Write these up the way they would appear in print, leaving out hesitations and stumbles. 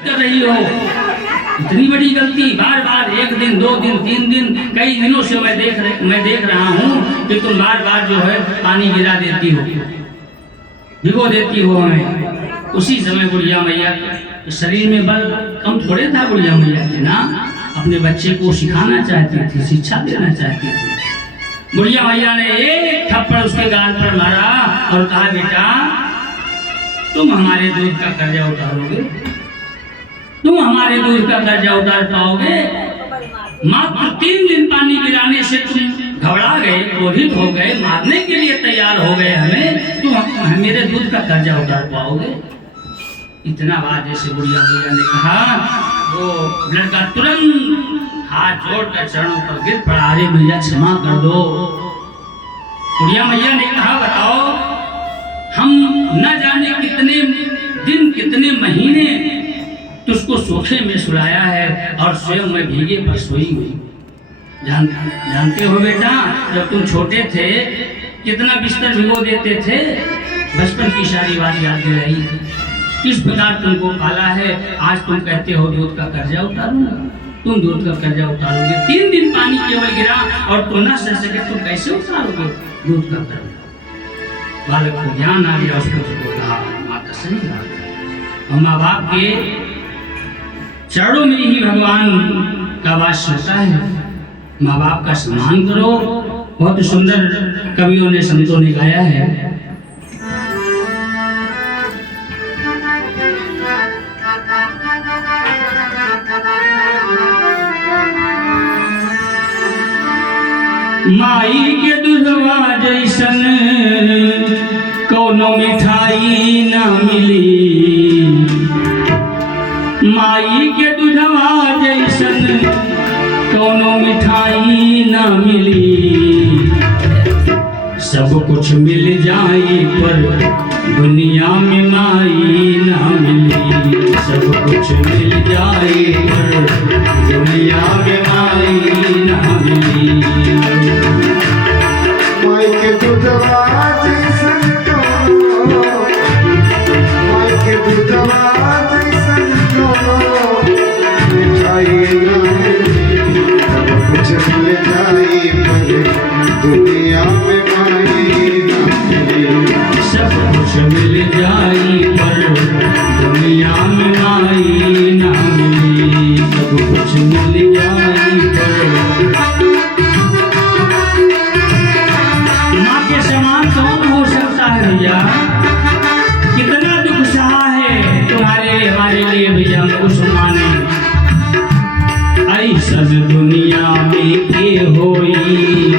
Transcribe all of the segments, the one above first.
कर रही हो, इतनी बड़ी गलती बार बार 1 दिन 2 दिन 3 दिन कई दिनों से मैं देख रहा हूँ कि तुम बार बार जो है पानी गिरा देती हो, भिगो देती हो हमें। उसी समय बुढ़िया मैया के शरीर में बल कम थोड़े था, बुढ़िया मैया के ना अपने बच्चे को सिखाना चाहती थी, शिक्षा देना चाहती थी। बुढ़िया मैया ने एक थप्पड़ उसके गाल पर मारा और कहा, बेटा तुम हमारे दूध का कर्जा उतारोगे, तुम हमारे दूध का कर्जा उतार पाओगे? मात्र 3 दिन पानी गिराने से तुम घबरा गए, क्रोधित हो गए, मारने के लिए तैयार हो गए हमें, तुम मेरे दूध का कर्जा उतार पाओगे? इतना बात जैसे बुढ़िया मैया ने कहा, वो लड़का तुरंत हाथ जोड़कर चरणों पर गिर पड़ा, अरे मैया क्षमा कर दो। बुढ़िया मैया ने कहा, बताओ हम न जाने कितने दिन कितने महीने तुझको सोखे में सुलाया है और स्वयं मैं भीगे पर सोई हुई। जानते हो बेटा, जब तुम छोटे थे कितना बिस्तर भिगो देते थे, बचपन की सारी बात याद दिलाई, किस प्रकार तुमको पाला है। आज तुम कहते हो दूध का कर्जा उतारूंगा, तुम दूध का कर्जा उतारोगे? 3 दिन पानी केवल गिरा और तुम न सह सके, तुम कैसे उतारोगे दूध का कर्जा? बालक को ज्ञान आ गया, उसको कहा, माता सही बात है, और माँ बाप के चरणों में ही भगवान का वास होता है। माँ बाप का सम्मान करो। बहुत सुंदर कवियों ने संतों ने गाया है, माई के दूधवा जैसन कोनो मिठाई ना मिली, माई के दूधवा जैसन कोनो मिठाई ना मिली। सब कुछ मिल जाई पर दुनिया में माई ना मिली, सब कुछ मिल जाई पर दुनिया में माई ना मिली। माई के दूधवा जैसन कोनो, माई के दूधवा जैसन कोनो मिठाई ना मिली, सब कुछ मिल जाई पर दुनिया में माई ना मिली। सब कुछ मिल जाई पर दुनिया में माई ना मिली, सब कुछ मिल जाई पर। माँ के समान कौन हो सकता है भैया? कितना दुख सहा है तुम्हारे लिए, हमारे लिए भैया, हमको सुनाने। ऐसा दुनिया में के होई,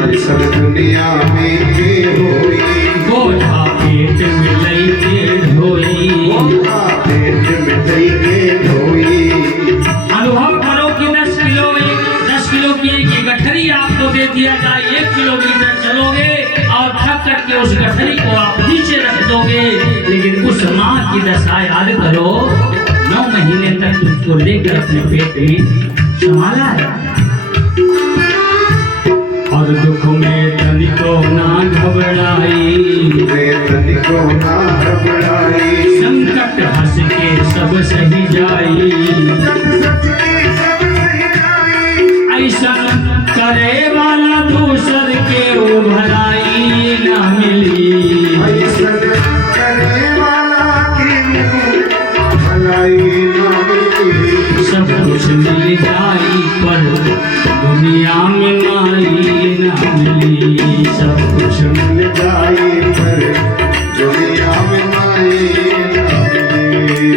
ऐसा दुनिया में के होई, बोझा पेट में लइके ढोई, बोझा पेट में लइके ढोई। अनुभव करो कि 10 किलो की एक गठरी आपको दे दिया जाए, 1 किलोमीटर चलोगे और थक करके उस गठरी को आप नीचे रख दोगे, लेकिन उस माँ की दशा याद करो, 9 महीने तक तुझको लेकर अपने पेट में संभाला है, और दुख में तनिको ना घबराई, तनिको ना घबराई। संकट हंस के सब सही जाई, ऐसा करे वाला दूसर के भलाई ना मिली, ऐसा करे वाला की भलाई ना मिली। सब कुछ मिल जाई पर दुनिया में माई ना मिली, सब कुछ मिल जाई पर दुनिया में माई ना मिली।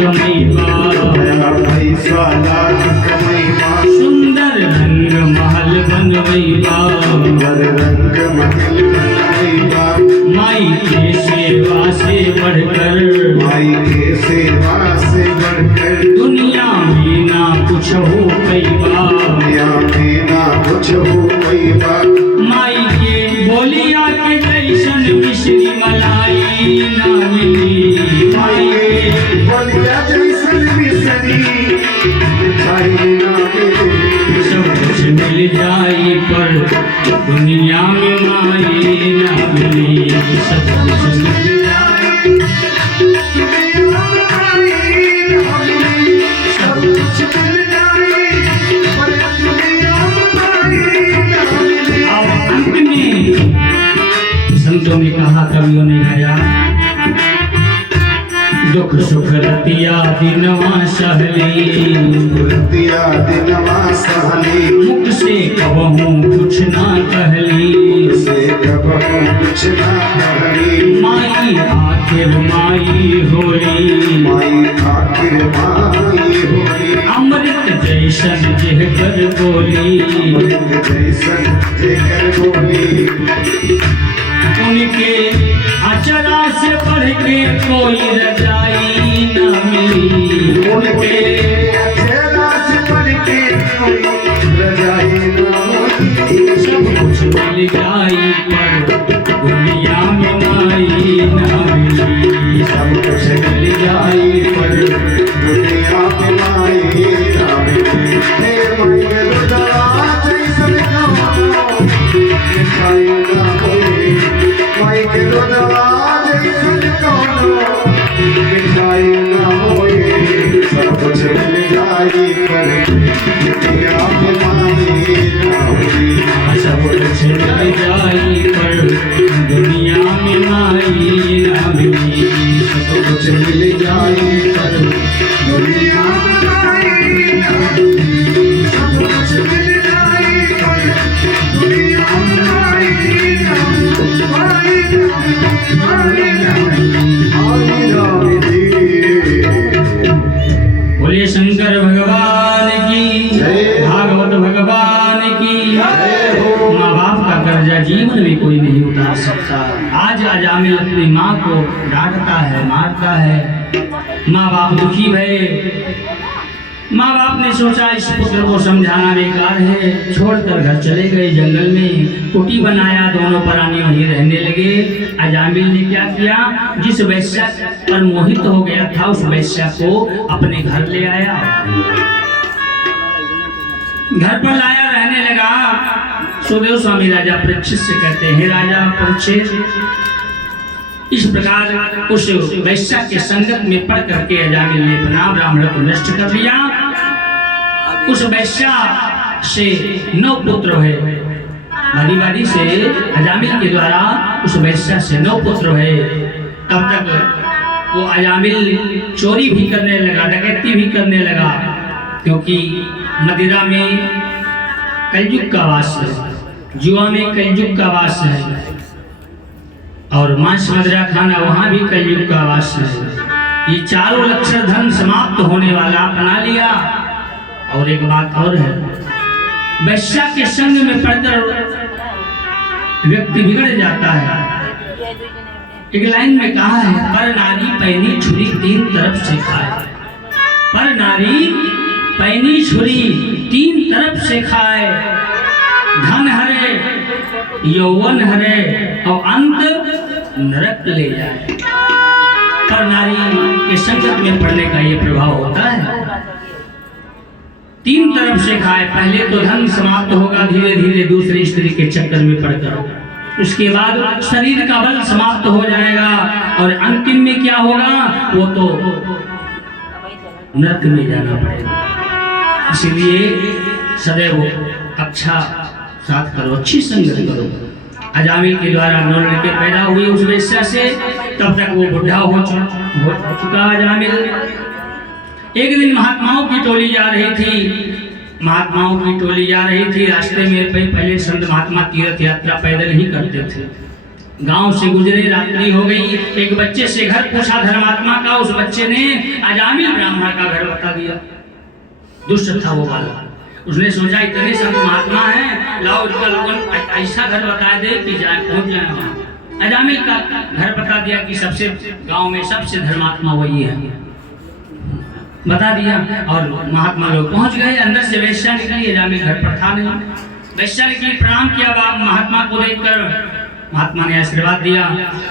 कमई बा, नया पैसा लाख कमई बा, सुंदर रंग महल बनवई बा, सुंदर रंग महल बनवई बा, माई के सेवा से बढ़कर, माई के सेवा से बढ़कर, दुनिया में ना कुछ हो पैबा, दुनिया में ना कुछ हो कोई बात, माई के बोलिया के जैसन मिश्री मलाई ना मिली, माई के बोलिया जैसन मिसरी मिठाई ना मिले, सब कुछ मिल जाई पर दुनिया में माई ना मिली, सब कुछ मिल जाई दुनिया में माई ना मिले, सब कुछ मिल जाए पर दुनिया में माई ना मिले। और अंत में संतों ने कहा, कवियों ने गाया, दुख सुख रतिया दिनवा सहली, दिया दिनवा सहली, मुख से कबहूँ कुछ ना कहली, से कबहू कुछ ना कहली, माई आखिर माई होली, माई आखिर माई होली, अमृत जैसन जेहकर बोली, अमृत जैसन जेकर बोली, उनके अचरा से पढ़ के कोई रजाई न मिली, उनके अचेला से बढ़ के कोई रजाई ना होती, सब कुछ मिल जाई पर दुनिया में माई न मिली, सब कुछ मिल जाई पर दुनिया में माई ना मिले। हे माई रुदरा जैसन कहो, मिठाई ना होए, माई के रुदरा जैसन कहो, मिठाई ना होए, सब कुछ मिल जाई पर दुनिया में माई ना होए। सब कुछ मिल जाई पर दुनिया में माई न मिली, सब कुछ मिल जाई पर दुनिया में माई ना मिले, सब कुछ मिल जाए पर दुनिया में माई ना मिले, माई ना मिले, माई ना मिले। बोले शंकर भगवान की, जय। भागवत भगवान की। जय हो। माँ बाप का कर्जा जीवन में कोई नहीं उतार सकता। आज अजामिल अपनी माँ को डांटता है, मारता है, माँ बाप दुखी भये। माँ बाप ने सोचा इस पुत्र को समझाना बेकार है, छोड़कर घर चले गए। जंगल में कुटी बनाया, दोनों प्राणी वहीं रहने लगे। अजामिल ने क्या किया, जिस वैश्या पर मोहित हो गया था उस वैश्या को अपने घर ले आया, घर पर लाया, रहने लगा। सुखदेव स्वामी राजा परीक्षित से कहते हैं, राजा परीक्षित, इस प्रकार उस वैश्या के संगत में पड़ करके अजामिल ने अपना ब्राह्मण को नष्ट कर लिया। उस वैश्या से 9 पुत्र हुए। बारी बारी से अजामिल के द्वारा उस वैश्या से 9 पुत्र हुए। तब तक वो अजामिल चोरी भी करने लगा, डकैती भी करने लगा, क्योंकि मदिरा में कलयुग का वास है, जुआ में कलयुग का वास है, और मांस मदिरा खाना वहाँ भी कलयुग का वास है। ये चारों लक्षण धन समाप्त होने वाला अपना लिया। और एक बात और है, वैश्या के संग में पड़कर व्यक्ति बिगड़ जाता है। एक लाइन में कहा है, पर नारी पैनी छुरी 3 तरफ से खाए, पर नारी पैनी छुरी 3 तरफ से खाए, धन हरे, यौवन हरे और अंत नरक ले जाए। पर नारी के संगत में पड़ने का ये प्रभाव होता है, 3 तरफ से खाए। पहले तो धन समाप्त होगा, धीरे धीरे दूसरी स्त्री के चक्कर में पड़कर, उसके बाद शरीर का बल समाप्त हो जाएगा, और अंतिम में क्या होगा, वो तो नरक में जाना पड़ेगा। इसलिए सदैव अच्छा साथ करो, अच्छी संगत करो। अजामिल के द्वारा 9 लड़के पैदा हुए उस वैश्या से। तब तक वो बुढ़ा हो चुका अजामिल। एक दिन महात्माओं की टोली जा रही थी, महात्माओं की टोली जा रही थी। रास्ते में पहले संत महात्मा तीर्थ यात्रा पैदल ही करते थे। गांव से गुजरे, रात्रि हो गई। एक बच्चे से घर पूछा धर्मात्मा का, उस बच्चे ने अजामिल ब्राह्मण का घर बता दिया। दुष्ट था वो वाला। उसने सोचा इतने संत महात्मा हैं, लाओ इनका लोगन ऐसा घर बता दे कि जाए पहुंच जाए वहां। अजामिल का घर बता दिया कि सबसे गांव में सबसे धर्मात्मा वही है, बता दिया। और महात्मा लोग पहुंच गए। अंदर से वेश्या निकली, अजामिल घर पर था नहीं। वेश्या निकली, प्रणाम किया महात्मा को देखकर। महात्मा ने आशीर्वाद दिया।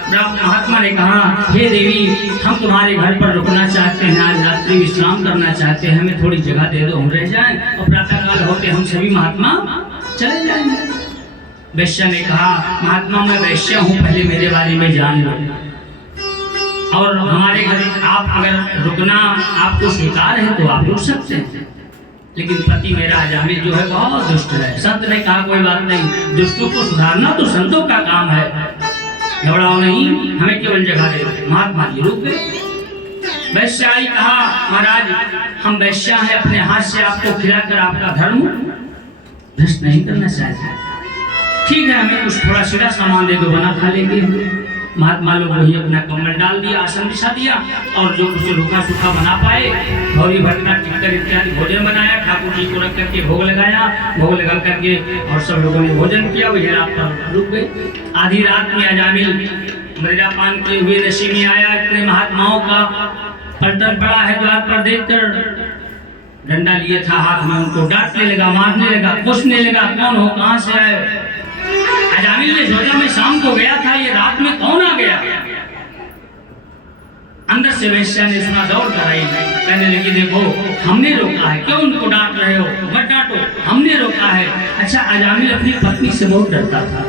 महात्मा ने कहा, हे देवी, हम तुम्हारे घर पर रुकना चाहते हैं, आज रात्रि विश्राम करना चाहते हैं, हमें थोड़ी जगह दे दो, हम रह जाएं और प्रातः काल होते हम सभी महात्मा चले जाएंगे। वैश्या ने कहा, महात्मा मैं वैश्या हूँ, पहले मेरे बारे में जान लो, और हमारे घर आप अगर रुकना आपको स्वीकार है तो आप रुक सकते हैं, लेकिन पति मेरा अजामिल जो है बहुत दुष्ट है। संत ने कहा, कोई बात नहीं, दुष्टों को सुधारना तो संतों का काम है, घबराओ नहीं, हमें केवल जगह दे दो। महात्मा जी रुक गए। वैश्या आई, कहा, महाराज हम वैश्या हैं, अपने हाथ से आपको खिलाकर आपका धर्म भ्रष्ट नहीं करना चाहते, ठीक है, हमें कुछ थोड़ा सीधा सामान दे दो, बना खा लेंगे। महात्मा लोग वही अपना कम्बल डाल दिया, आसन बिछा दिया, और जो कुछ रूखा सूखा बना पाए, भौरी भटका टिक्कर इत्यादि भोजन बनाया, ठाकुर जी को रख करके भोग लगाया, भोग लगा करके और सब लोगों ने भोजन किया। वही रात पर रुक गए। आधी रात में अजामिल मदिरा पान किए हुए नशे में आया। इतने महात्माओं का पलटन पड़ा है द्वार पर देखकर, डंडा लिए था हाथ में, उनको डांटने लगा, मारने लगा, पूछने लगा, कौन हो, कहाँ से आए। अजामिल ने सोचा मैं शाम को गया था, ये रात में कौन आ गया। अंदर से वेश्या ने सुना, दौड़ कर आई, कहने लगी, देखो हमने रोका है, क्यों उनको डांट रहे हो, मत डांटो, हमने रोका है। अच्छा, अजामिल अपनी पत्नी से बहुत डरता था,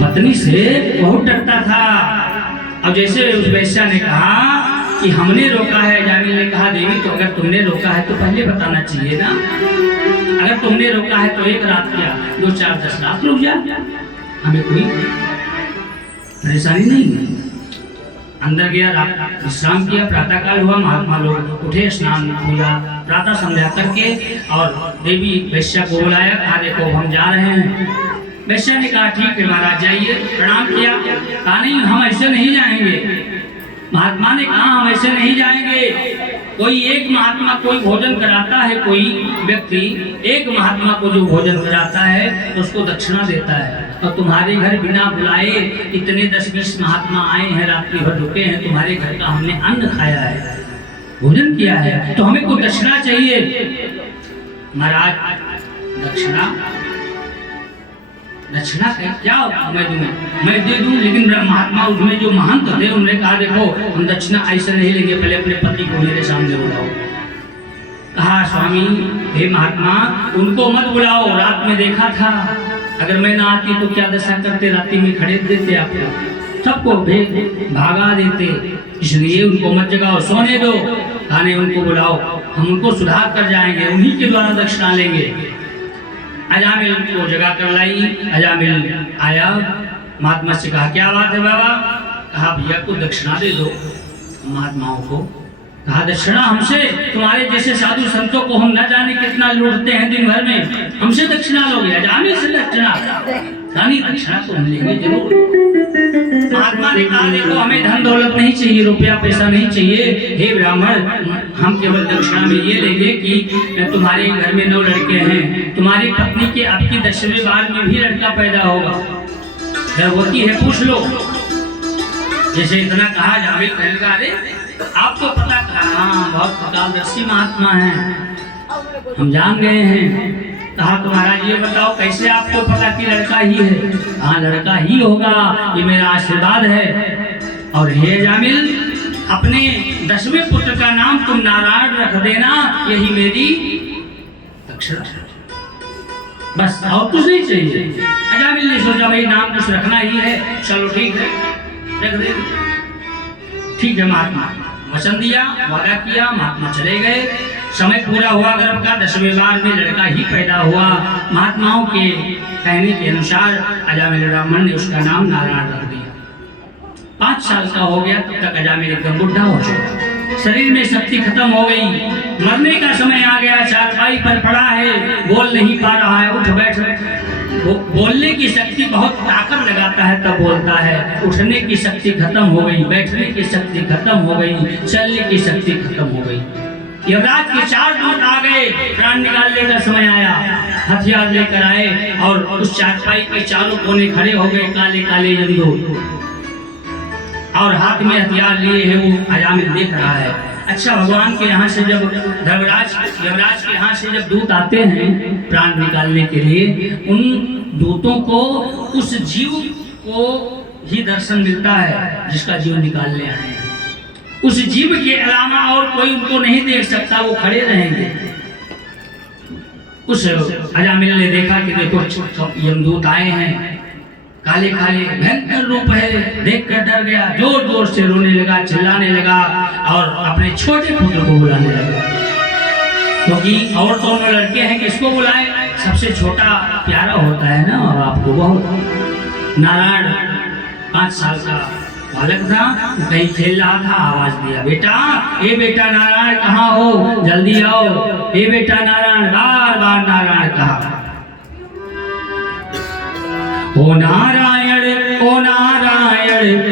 पत्नी से बहुत डरता था। अब जैसे उस वेश्या ने कहा कि हमने रोका है, अजामिल ने कहा, देवी तो अगर तुमने रोका है तो पहले बताना चाहिए ना, अगर तुमने रोका है तो एक रात क्या 2 4 10 रात रुक जा, हमें कोई परेशानी नहीं है। अंदर गया, रात विश्राम किया, प्रातः काल हुआ, महात्मा लोग उठे, स्नान पूजा प्रातः संध्या करके, और देवी वैश्या को बुलाया, कहा देखो हम जा रहे हैं। वैश्या ने कहा, ठीक है महाराज जाइए। प्रणाम किया, कहा नहीं हम ऐसे नहीं जाएंगे। महात्मा ने कहा, हम ऐसे नहीं जाएंगे। कोई एक महात्मा कोई भोजन कराता है, कोई व्यक्ति एक महात्मा को जो भोजन कराता है उसको दक्षिणा देता है, और तुम्हारे घर बिना बुलाए इतने 10-20 महात्मा आए हैं, रात्रि भर रुके हैं, तुम्हारे घर का हमने अन्न खाया है, भोजन किया है, तो हमें कोई दक्षिणा चाहिए। महाराज दक्षिणा क्या मैं दे दूं, लेकिन महात्मा उसमें जो महंत थे उन्होंने कहा, देखो हम दक्षिणा ऐसे नहीं लेंगे, पहले अपने पति को मेरे सामने बुलाओ। कहा, स्वामी हे महात्मा उनको मत बुलाओ, रात में देखा था, अगर मैं ना आती तो क्या दशा करते, रात्रि में खड़े देते, आपको सबको भागा देते, इसलिए उनको मत जगाओ, सोने दो। खाने उनको बुलाओ, हम उनको सुधार कर जाएंगे, उन्हीं के द्वारा दक्षिणा लेंगे। अजामिल को जगा कर लाई। अजामिल आया, महात्मा से कहा, क्या बात है बाबा। कहा, भैया को दक्षिणा दे दो महात्माओं को। कहा, दक्षिणा हमसे, तुम्हारे जैसे साधु संतों को हम न जाने कितना लूटते हैं दिन भर में, हमसे दक्षिणा लोगे। अजामिल से दक्षिणा, नहीं दक्षिणा तो हम लेंगे जरूर। महात्मा ने कहा, देखो हमें धन दौलत नहीं चाहिए, रुपया पैसा नहीं चाहिए, हे ब्राह्मण हम केवल दक्षिणा में ये लेंगे कि तुम्हारे घर में 9 लड़के हैं, तुम्हारी पत्नी के आपकी 10वें बार में भी लड़का पैदा होगा, गर्भवती है, पूछ लो। जैसे इतना कहा, जामिल कहने लगा, अरे आपको पता था, बहुत प्रकारदर्शी महात्मा हैं, हम जान गए हैं। कहा, तो महाराज ये बताओ कैसे आपको पता कि लड़का ही है। हाँ लड़का ही होगा, ये मेरा आशीर्वाद है। और हे जामिल, अपने 10वें पुत्र का नाम तुम नारायण रख देना, यही मेरी दक्षिणा, बस और कुछ नहीं चाहिए। अजामिल ने सोचा भाई नाम कुछ रखना ही है, चलो ठीक है रख दे। ठीक है, महात्मा वचन दिया, वादा किया, महात्मा चले गए। समय पूरा हुआ, गर्भ का 10वें बार में लड़का ही पैदा हुआ। महात्माओं के कहने के अनुसार अजामिल ब्राह्मण ने उसका नाम नारायण रख दिया। 5 साल का हो गया, तब तक अजामिल एकदम बुढ़ा हो चुका, शरीर में शक्ति खत्म हो गई, मरने का समय आ गया, चारपाई पर पड़ा है, बोल नहीं पा रहा है, उठ बैठ बोलने की शक्ति बहुत ताकत लगाता है तब बोलता है। उठने की शक्ति खत्म हो गई, बैठने की शक्ति खत्म हो गई, चलने की शक्ति खत्म हो गई। यमराज के 4 दूत आ गए, प्राण निकालने का समय आया, हथियार लेकर आए और उस चारपाई के चारों कोने खड़े हो गए काले काले जंदूत, और हाथ में हथियार लिए हैं। वो अजामिल देख रहा है। अच्छा, भगवान के यहाँ से जब यमराज के यहाँ से जब दूत आते हैं प्राण निकालने के लिए, उन दूतों को उस जीव को ही दर्शन मिलता है जिसका जीव निकालने आए हैं। उस जीव के अलावा और कोई उनको नहीं देख सकता, वो खड़े रहेंगे। उस अजामिल ने देखा कि देखो यमदूत आए हैं, काले काले भयंकर रूप है, देखकर डर गया, जोर जोर से रोने लगा, चिल्लाने लगा और अपने छोटे पुत्र को बुलाने लगा। क्योंकि और दोनों लड़के हैं, किसको बुलाए? सबसे छोटा प्यारा होता है ना, और आपको बहुत। नारायण 5 साल का बालक था, कहीं खेल रहा था, आवाज दिया, बेटा, ए बेटा नारायण कहाँ हो, जल्दी आओ, ए बेटा नारायण। बार बार नारायण कहा। ओ नारायण, ओ नारायण,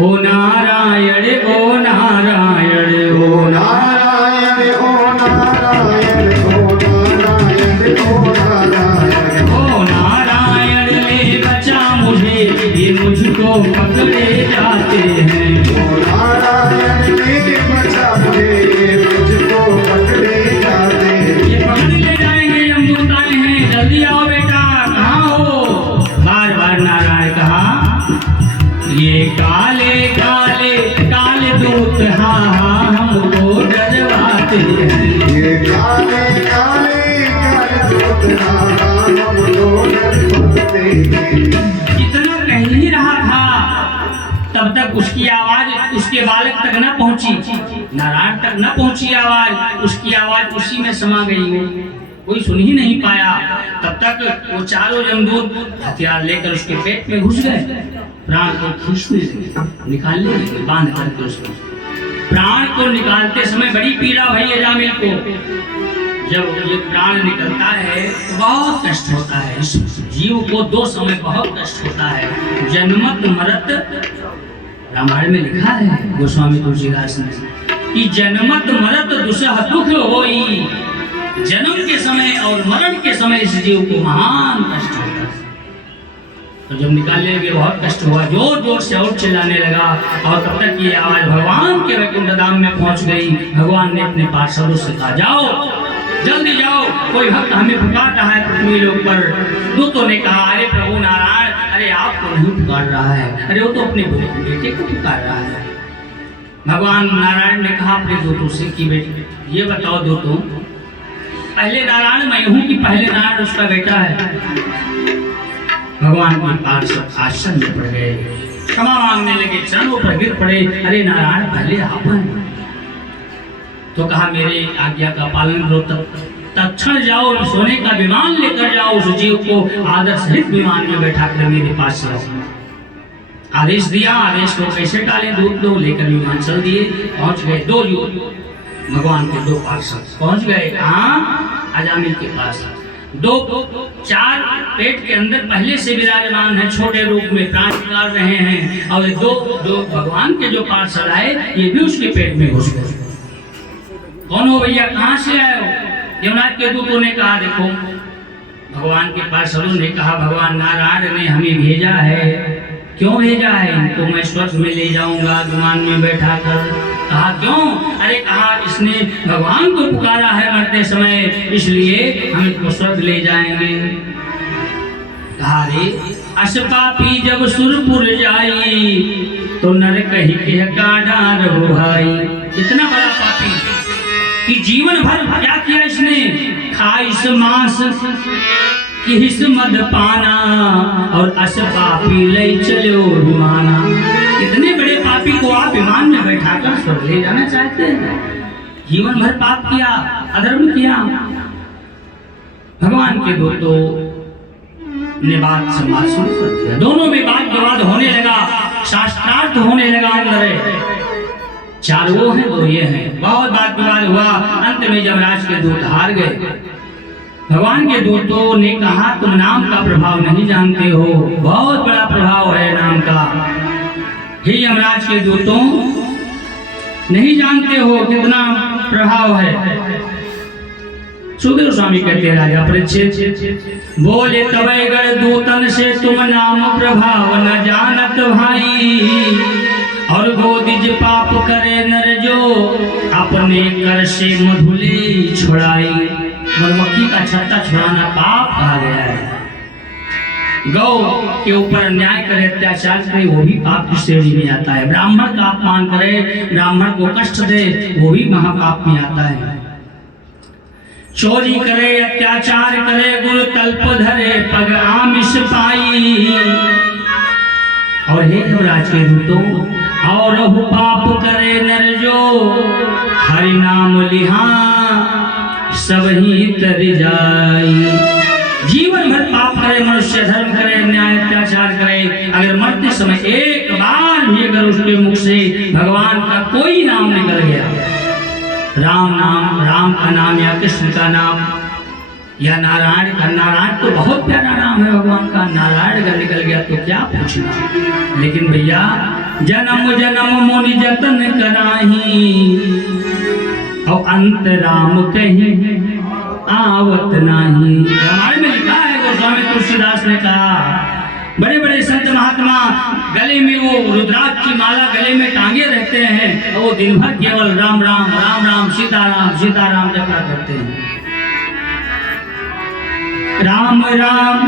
ओ नारायण, ओ नारायण, ओ नारायण, ओ नारायण, ओ नारायण, ओ नारायण, ओ नारायण ले बचा मुझे, ये मुझको पकड़े जाते हैं। ओ नारायण ले बचा मुझे, ये मुझको पकड़े जाते हैं। ये पकड़ ले जाएंगे, यमदूत आए हैं, जल्दी आओ बेटा, कहाँ हो? बार बार नारायण कहा। ये काले काले काले दूत हाँ हाँ हमको डरवाते हैं। ये काले काले काले दूत हाँ हाँ हमको डरवाते हैं। इतना कह ही रहा था तब तक उसकी आवाज उसके बालक तक न पहुंची, नारायण तक न पहुंची आवाज, उसकी आवाज उसी में समा गई, कोई सुन ही नहीं पाया। तब तक वो चारों यमदूत हथियार लेकर उसके पेट में घुस गए, प्राण को खींचने लगे, निकालने लगे, बांध करके उसको। प्राण को निकालते समय बड़ी पीड़ा भई अजामिल को। जब ये प्राण निकलता है तो बहुत कष्ट होता है। इस जीव को 2 समय बहुत कष्ट होता है, जन्मत मरत। रामायण में लिखा है गोस्वामी तुलसीदास ने कि जन्मत मरत दुसह दुख होई। जन्म के समय और मरण के समय इस जीव को महान कष्ट होता है। तो जब निकालने लगे बहुत कष्ट हुआ, जोर जोर से और चिल्लाने लगा, और तब तक ये आवाज भगवान के वैकुंठ धाम में पहुंच गई। भगवान ने अपने पार्षदों से कहा, जाओ जल्दी जाओ, कोई भक्त हमें पुकार रहा है पृथ्वी लोक पर। दूतों ने कहा, अरे प्रभु नारायण, अरे आपको नहीं पुकार रहा है, अरे वो तो अपने बेटे को पुकार रहा है। भगवान नारायण ने कहा अपने दूतों से कि बेटे ये बताओ दूतों, पहले नारायण मैं हूँ कि पहले नारायण उसका बेटा है? भगवान के पार्षद आश्चर्य में पड़ गए, क्षमा मांगने लगे, चरणों पर गिर पड़े, अरे नारायण पहले आप हैं। तो कहा मेरे आज्ञा का पालन करो, तत्क्षण जाओ, सोने का विमान लेकर जाओ, उस जीव को आदर सहित विमान में बैठा कर मेरे पास लाओ। आदेश दिया, आदेश को कैसे टाले, दूत लोग लेकर विमान चल दिए, पहुंच गए। 2 युग भगवान के 2 पार्षद पहुंच गए कहाँ? अजामिल के पास। 4 पेट के अंदर पहले से विराजमान है, छोटे रूप में प्राण निकाल रहे हैं, और 2 भगवान के जो पार्षद आए ये भी उसके पेट में घुस गए। कौन हो भैया, कहाँ से आए हो? यमराज के दूतों ने कहा, देखो भगवान के पार्षदों ने कहा, भगवान नारायण ने हमें भेजा है। क्यों भेजा है? इनको मैं स्वर्ग में ले जाऊंगा विमान में बैठा कर। कहा क्यों? अरे कहा इसने भगवान को पुकारा है मरते समय, इसलिए हम इनको स्वर्ग ले जाएंगे। कहा रे अशपापी जब सुरपुर जाई, तो नर कही के काढ़ा रहो भाई। इतना बड़ा पापी कि जीवन भर क्या किया इसने? खाइस मांस किस मद पाना, और अशपापी ले चलो विमाना। इतने बड़े पापी को आप विमान में बैठाकर स्वर्ग ले जाना चाहते हैं? जीवन भर पाप किया, अधर्म किया। भगवान के दूतों ने बात समाप्त कर दिया। दोनों में वाद विवाद होने लगा, शास्त्रार्थ होने लगा। अंदर 4 वो हैं, 2 ये हैं। बहुत बात विवाद हुआ। अंत में जमराज के दूत हार गए। भगवान के दूतों ने कहा तुम नाम का प्रभाव नहीं जानते हो, बहुत बड़ा प्रभाव है नाम का। हे यमराज के दूतों, नहीं जानते हो कितना प्रभाव है। सुखदेव स्वामी कहते हैं राजा परीक्षित, बोले तबै गण दूतन से तुम नाम प्रभाव न जानत भाई, और गोदिज पाप करे नर जो अपने कर से मधुले छुड़ाई। मधुमक्खी का छत्ता छुड़ाना पाप कहा गया है। गौ के ऊपर अन्याय करे, अत्याचार करे, वो भी पाप की श्रेणी में आता है। ब्राह्मण का अपमान करे, ब्राह्मण को कष्ट दे, वो भी महापाप में आता है। चोरी करे, अत्याचार करे, गुण तल्प धरे, पग आमिष पाई। और हे यमराज के दूतों, और पाप करे नर जो हरि नाम लिहा सब ही तर जाई। जीवन भर पाप करे, मनुष्य धर्म करे, अन्याय अत्याचार करे, अगर मरते समय एक बार भी अगर उसके मुख से भगवान का कोई नाम निकल गया, राम नाम, राम का नाम या कृष्ण का नाम या नारायण का, नारायण तो बहुत प्यारा नाम है भगवान का, नारायण अगर निकल गया तो क्या पूछना। लेकिन भैया जन्म जन्म मुनि जतन कराही, और अंत राम कहीं आवत नहीं। हमारे में लिखा है, गोस्वामी तुलसीदास ने कहा, बड़े बड़े संत महात्मा गले में वो रुद्राक्ष की माला गले में टांगे रहते हैं, और वो दिन भर केवल राम राम राम राम सीताराम सीताराम जपा करते हैं। राम राम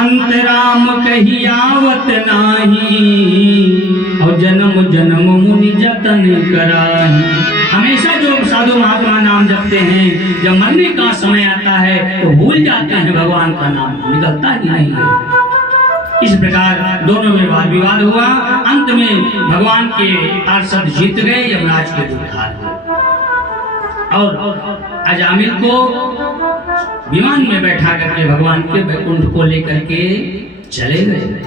अंत राम कही आवत नाही, और जन्म जन्म मुनि जतन कराही। हमेशा जो साधु महात्मा नाम जपते हैं, जब मरने का समय आता है तो भूल जाते हैं भगवान का नाम, निकलता ही नहीं है। इस प्रकार दोनों में वाद विवाद हुआ, अंत में भगवान के पार्षद जीत गए, यमराज के दूत हार गए, और अजामिल को विमान में बैठा करके भगवान के वैकुंठ को लेकर के चले गए।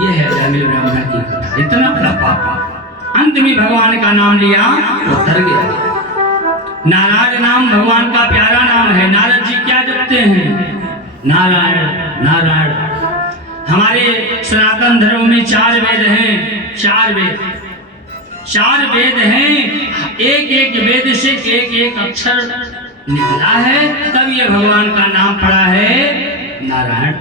ये है अजामिल ब्राह्मण की कथा। इतना बड़ा पाप, अंत में भगवान का नाम लिया तो तर गया। नारायण नाम भगवान का प्यारा नाम है। नारद जी क्या जपते हैं? नारायण नारायण। हमारे सनातन धर्म में 4 वेद हैं, 4 वेद हैं। एक एक वेद से एक एक अक्षर निकला है, तब ये भगवान का नाम पड़ा है नारायण।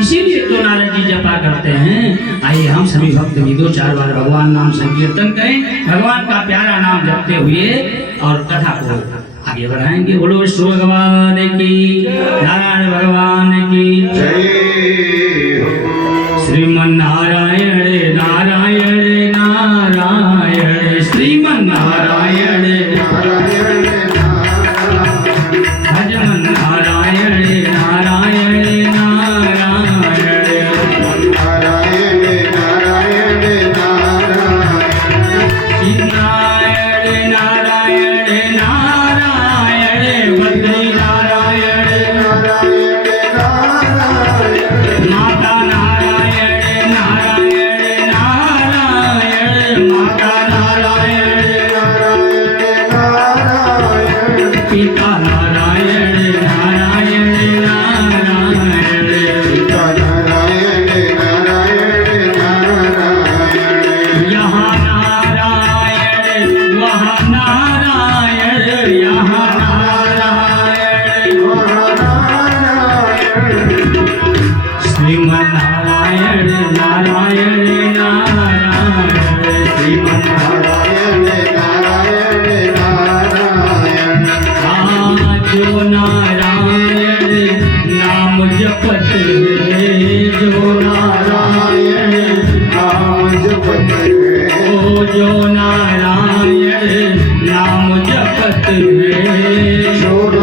इसीलिए तो नारद जी जपा करते हैं। आइए हम सभी भक्त भी 2-4 बार भगवान नाम संकीर्तन करें, भगवान का प्यारा नाम जपते हुए, और कथा को आगे बढ़ाएंगे। बोलो विष्णु भगवान की, नारायण भगवान की जय हो। श्रीमन नारायण नारायण नारायण, श्रीमन नारायण नारायण भजन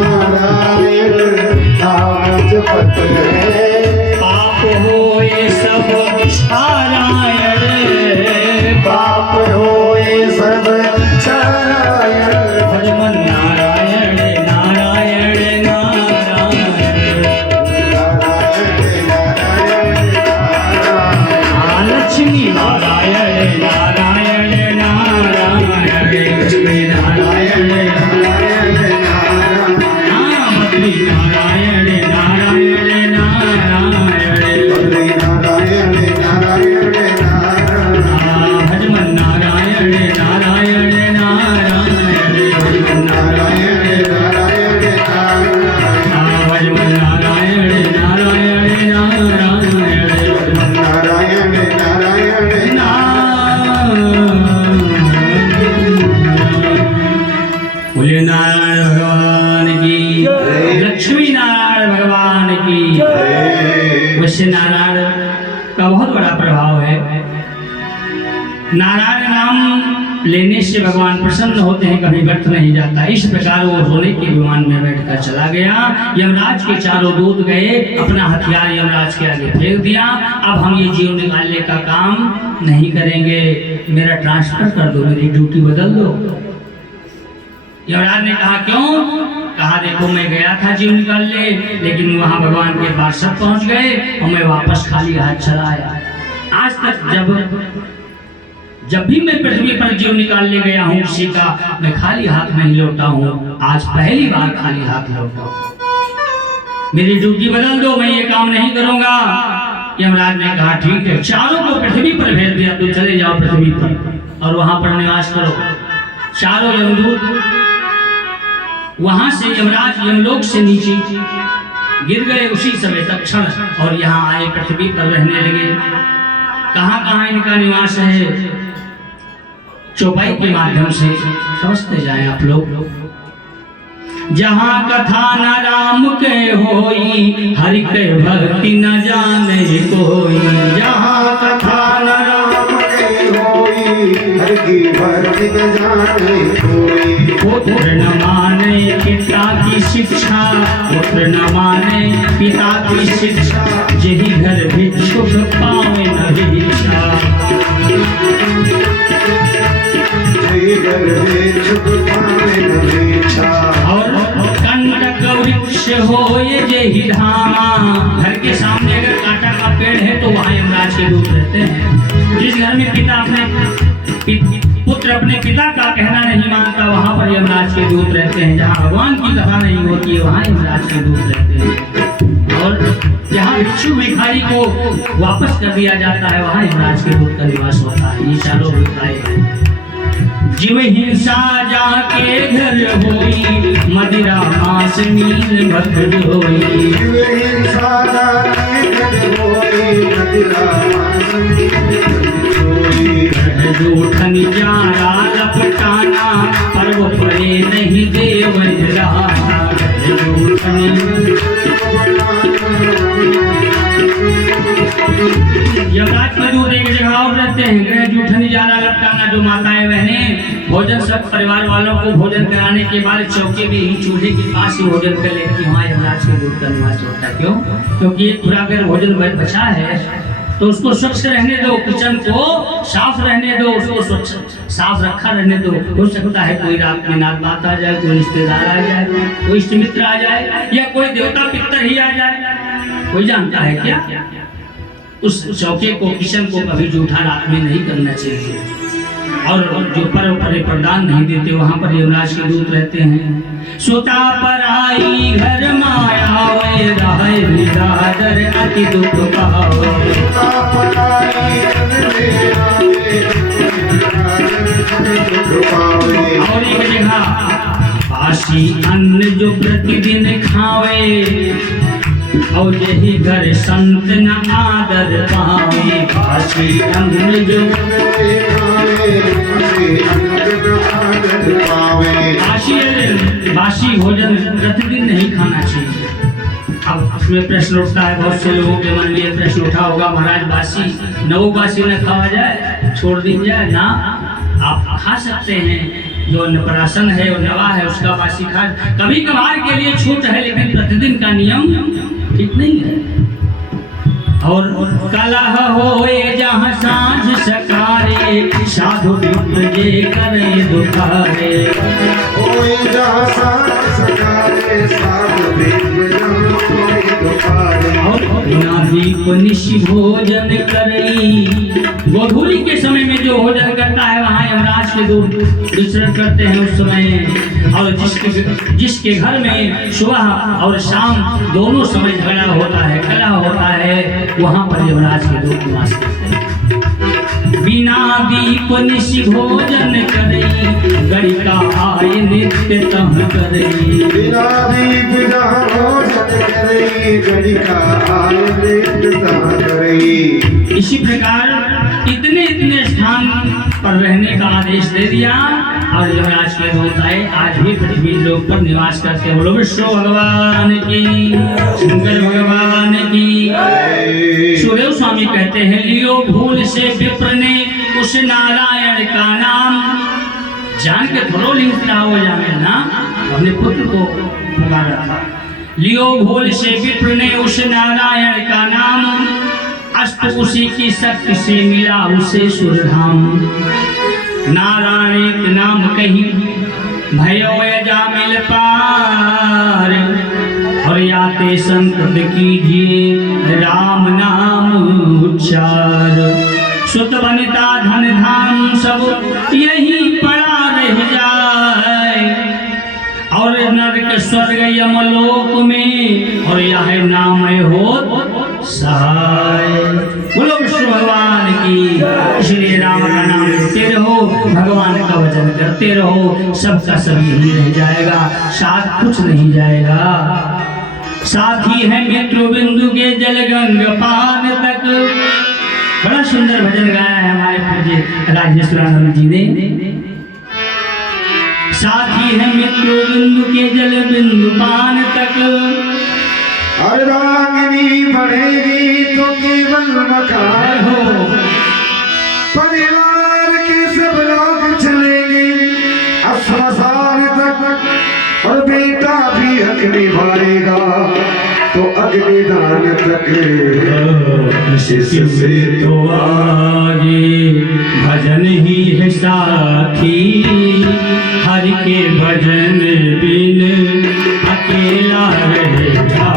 नारायण नारायण पाप होए सब नारायण, पाप होए सब नारायण, भजमन नारायण नारायण नारायण, लक्ष्मी नारायण नारायण नारायण, लक्ष्मी नारायण नारायण, नारायण नाम लेने से भगवान प्रसन्न होते हैं, कभी व्यर्थ नहीं जाता। इस प्रकार वो सोने के विमान में बैठकर चला गया। यमराज के चारों दूत गए, अपना हथियार यमराज के आगे फेंक दिया। अब हम ये जीव निकालने का काम नहीं करेंगे, मेरा ट्रांसफर कर दो, मेरी ड्यूटी बदल दो। यमराज ने कहा क्यों? कहा देखो मैं गया था जीव निकालने, लेकिन वहां भगवान के पास सब पहुंच गए और मैं वापस खाली हाथ चला आया। आज तक जब भी मैं पृथ्वी पर जीव निकालने गया हूँ किसी का, मैं खाली हाथ नहीं लौटा हूँ। आज पहली बार खाली हाथ लौटा। मेरी ड्यूटी बदल दो, मैं ये काम नहीं करूंगा। यमराज ने कहा ठीक है, चारों को पृथ्वी पर भेज दिया, तुम चले जाओ पृथ्वी पर और वहां पर निवास करो। चारों यमदूत वहां से यमराज यमलोक से नीचे गिर गए उसी समय तक क्षण, और यहाँ आए पृथ्वी पर रहने लगे। कहाँ कहाँ इनका निवास है, चौपाई के माध्यम से समझते जाएं आप लोग। जहाँ कथा न राम के होई, हरि के भक्ति न जाने कोई। जहाँ कथा न राम के होई, हरि की भक्ति न जाने कोई। पुत्र न माने पिता की शिक्षा, पुत्र न माने पिता की शिक्षा, यही घर भिक्षुक पावे न भिक्षा। और कंटक वृक्ष हो ये धामा, घर के सामने अगर कांटा का पेड़ है तो वहाँ यमराज के दूत रहते हैं। जिस घर में पिता पुत्र अपने पिता का कहना नहीं मानता, वहाँ पर यमराज के दूत रहते हैं। जहाँ भगवान की कथा नहीं होती है वहाँ यमराज के दूत रहते हैं। और जहाँ भिक्षु भिखारी को वापस कर दिया जाता है वहाँ यमराज के दूत का निवास होता है। ये चारों दूत आए। जीव हिंसा जाके घर होई, मदिरा मांस मीन भक्त होई। जीव हिंसा जाके घर होई, मदिरा मांस मीन भक्त होई। जूठन जारा लपटाना, पर्व पड़े नहीं देवरा। यमराज के दूत एक जगह और रहते हैं, गृह जूठन जारा लपटाना। जो माताएं बहनें भोजन सब परिवार वालों को भोजन कराने के बाद चौके में ही चूल्हे के पास ही भोजन कर लेती हैं। वहाँ यमराज के दूत का निवास होता है। क्यों? क्योंकि एक पूरा अगर भोजन बचा है तो उसको स्वच्छ रहने दो, किचन को साफ रहने दो, उसको स्वच्छ साफ रखा रहने दो। हो सकता है कोई रात में नात बात आ जाए, कोई रिश्तेदार आ जाए, कोई इष्ट मित्र आ जाए, या कोई देवता पितर ही आ जाए, कोई जानता है क्या? उस चौके को, किचन को कभी जूठा रात में नहीं करना चाहिए। और जो पर्व पर प्रदान नहीं देते वहाँ पर यमराज के दूत रहते हैं। सुता पर आई घर माया वे, रहे निरादर अति दुख पावे। और एक जगह बासी अन्न जो प्रतिदिन खावे, और यही घर संत न आदर पावे। बासी अन्न जो बासी भोजन प्रतिदिन नहीं खाना चाहिए। अब उसमें प्रश्न उठता है, बहुत से लोगों के मन में ये प्रश्न उठा होगा, महाराज बासी नवो बासी न खावा जाए, छोड़ दी जाए ना? आप खा सकते हैं, जो अन्नप्राशन है और नवा है उसका बासी खा, कभी कभार के लिए छूट है, लेकिन प्रतिदिन का नियम ठीक नहीं है। और कलह होए जहाँ सांझ सकारे, साधु जे करे दुखारे। होए जहाँ सांझ सकारे, साधु जे दुखारे। और बिना दीप निशि भोजन करई, गोधूली के समय में जो भोजन करता है वहाँ यमराज के दूत विचरण करते हैं उस समय। और जिसके घर में सुबह और शाम दोनों समय झगड़ा होता है, कलह होता है, वहाँ पर यमराज के दूत निवास करते हैं। बिना दीप निशि भोजन करई, गणिका आय नित्य तह करई। बिना दीप जहाँ भोजन करई, गणिका आय नित्य तह करई। इसी प्रकार इतने स्थान पर रहने का आदेश दे दिया और यमराज के दूत आए। आज भी पृथ्वी लोक पर निवास करते। बोलो विष्णु भगवान की, शंकर भगवान की। सुखदेव स्वामी कहते हैं, लियो भूल से विप्र ने उस उस नारायण का नाम जान के थोड़ो लिखता हो जाए ना, अपने पुत्र को पुकारा था। लियो भूल से विप्र ने उस नारायण का नाम, अष्ट उसी की शक्ति से मिला उसे सुरधाम। नारायण नाम कही भयो यजा मिल पार, और याते संकट कीजिए राम नाम उच्चार। सुत वनिता धन धाम सब यही पड़ा रह जाए, और नरक स्वर्ग यमलोक में और यह नाम हो सहाय। बोलो विष्णु भगवान की। श्री राम का नाम लेते रहो, भगवान का वचन करते रहो, सबका सब यही रह जाएगा, साथ कुछ नहीं जाएगा। साथी है मित्र बिंदु के जल गंग पान तक। बड़ा सुंदर भजन गाया है हमारे पूज्य राजेश्वरानंद जी ने। साथी है मित्र बिंदु के जल बिंदु पान तक। अर्धांगिनी बढ़ेगी तो केवल मकान हो, परिवार के सब लोग चलेंगे अस्मशान तक, और बेटा भी हक निभाएगा तो अग्निदान तक। इससे तो आगे भजन ही है साथी, हरि के भजन बिन अकेला रहेगा।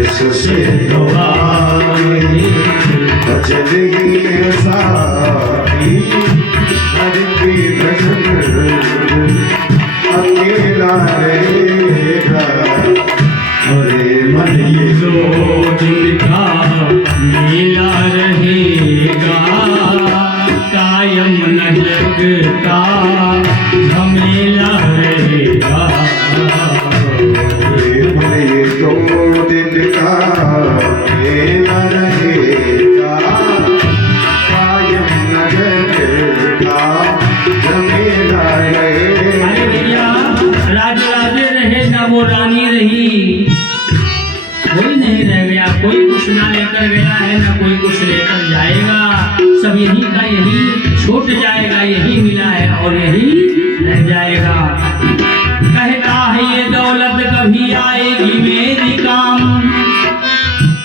इससे तो आगे भजन ही है साथी, हरि के भजन अकेला रहेगा। अरे मन ये दो दिन का मेला रहेगा, कायम न जग का झमेला रहेगा। ये दो दिन का मेला रहेगा, कायम न जग का झमेला रहेगा। अरे भैया, राजे रहे ना वो रानी रही, कोई नहीं रह गया, कोई कुछ ना लेकर गया है ना कोई कुछ लेकर जाएगा। सब यही का यही छूट जाएगा, यही मिला है और यही रह जाएगा। कहता है ये दौलत कभी आएगी मेरी काम,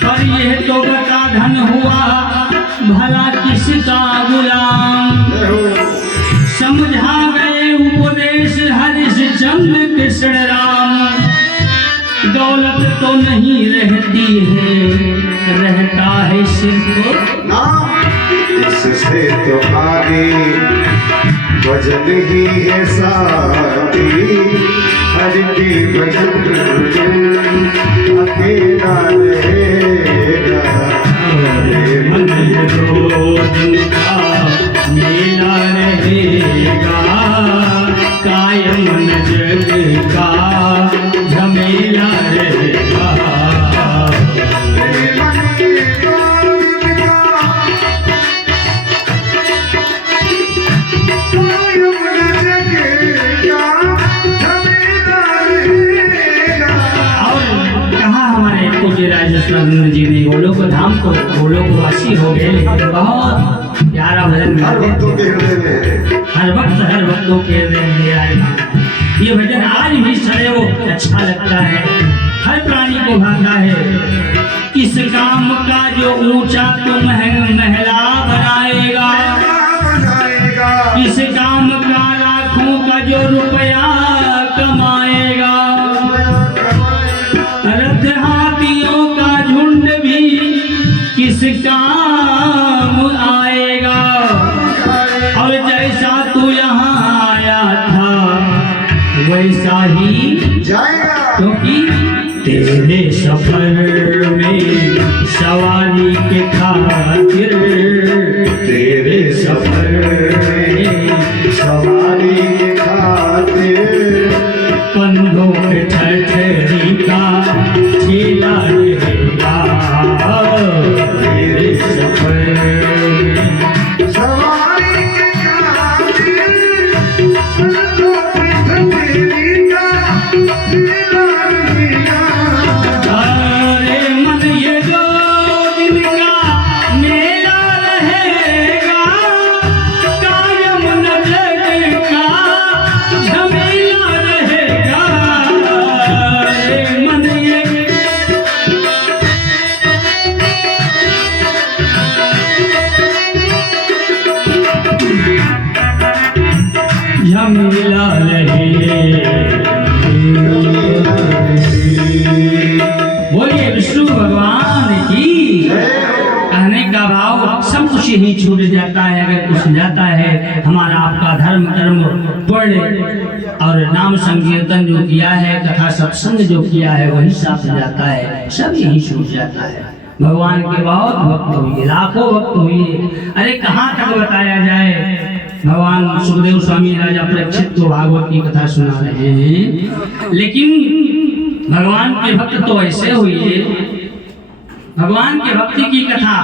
पर यह तो बता धन हुआ भला किसका गुलाम। समझा गए उपदेश हरिश्चंद्र कृष्ण राम, दौलत तो नहीं रहती है, रहता है सिर्फ नाम। इससे तो आगे भजन ही है साथी, हरि के भजन अकेला रहेगा। मन ये दो दिन का मेला रहेगा, कायम न जग का झमेला रहेगा। राजेश्वरानंद जी ने गोलोक धाम को गोलोकवासी हो गए, लेकिन बहुत प्यारा भजन हर गाते भक्तों के हृदय में, हर भक्तों के हृदय में आएगा। ये भजन आज भी सदैव अच्छा लगता है, हर प्राणी को भाता है। किस काम का जो ऊंचा तो महला बनाएगा, किस काम का लाखों का जो रुपया कमाएगा। रथ हाथियों का झुंड भी किस काम आएगा, और जैसा तू यहाँ आया था वैसा ही जाएगा। क्योंकि तेरे सफर में सवारी के खातिर, तेरे सफर में सवारी के खातिर कंधों पे ठठरी का ठेला रहेगा। तेरे सफर में सवारी के खातिर कंधों पे ठठरी का ठेला रहेगा। अरे मिला रहे। बोलिए विष्णु भगवान की। कहने का भाव सब कुछ ही छूट जाता है अगर कुछ जाता है। हमारा आपका धर्म कर्म पुण्य और नाम संकीर्तन जो किया है, कथा सत्संग जो किया है, वही साथ जाता है, सब यही छूट जाता है। भगवान के बहुत भक्त हुए, लाखों भक्त हुए। अरे कहाँ तक बताया जाए। भगवान सुखदेव स्वामी राजा परीक्षित को भागवत की कथा सुना रहे हैं, लेकिन भगवान के भक्त तो ऐसे हुए। भगवान के भक्ति की कथा।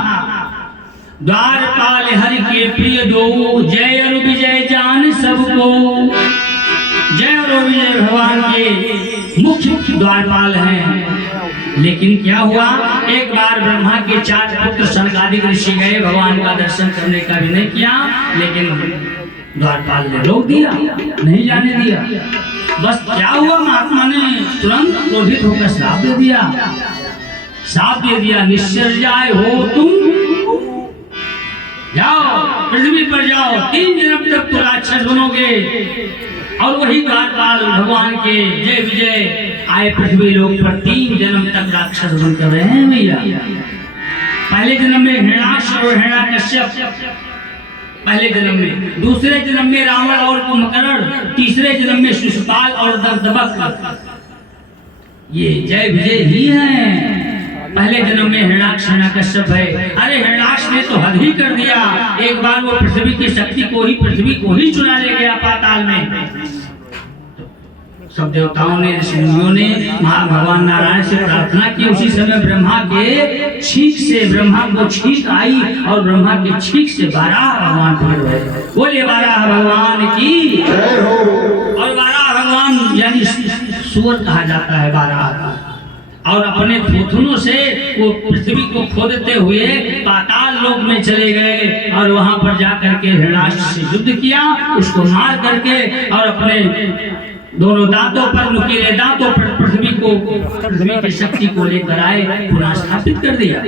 द्वारपाल हरि के प्रिय दो, जय और विजय जान सबको। जय और विजय भगवान के मुख्य द्वारपाल हैं। लेकिन क्या हुआ, एक बार ब्रह्मा के 4 पुत्र सनकादिक ऋषि गए भगवान का दर्शन करने का भी नहीं किया, लेकिन द्वारपाल ने रोक दिया, नहीं जाने दिया। बस क्या हुआ, महात्मा ने तुरंत क्रोधित होकर श्राप दे दिया। श्राप दे दिया, निश्चर्याय हो तुम, जाओ पृथ्वी पर जाओ, 3 दिन तक तो राक्षस बनोगे। और वही द्वारपाल भगवान के जय विजय आए पृथ्वी लोक पर 3 जन्म तक राक्षस बनकर रहे हैं भैया। पहले जन्म में हिरण्याक्ष और हिरण्यकश्यप, पहले जन्म में। दूसरे जन्म में रावण और कुंभकर्ण, तीसरे जन्म में शिशुपाल और दंतवक्र। ये जय विजय ही हैं। पहले जन्म में हिरण्याक्ष हिरण्यकश्यप है। अरे हिरण्याक्ष ने तो हद ही कर दिया। एक बार वो पृथ्वी की शक्ति को ही, पृथ्वी को ही चुरा ले गया पाताल में। सब देवताओं ने, ऋषियों ने भगवान नारायण से प्रार्थना की। उसी समय ब्रह्मा के छींक से, ब्रह्मा को छींक आई और ब्रह्मा के छींक से 12 भगवान प्रकट हुए। बोलिए 12 भगवान की। और 12 भगवान यानी सूअर कहा जाता है 12। और अपने थूथनों से वो पृथ्वी को खोदते हुए पाताल लोक में चले गए और वहां पर जाकर के हिरण्याक्ष से युद्ध किया, उसको मार करके और अपने दोनों दांतों पर, नुकीले दांतों पर पृथ्वी की शक्ति को लेकर आए, पुनः स्थापित कर दिया।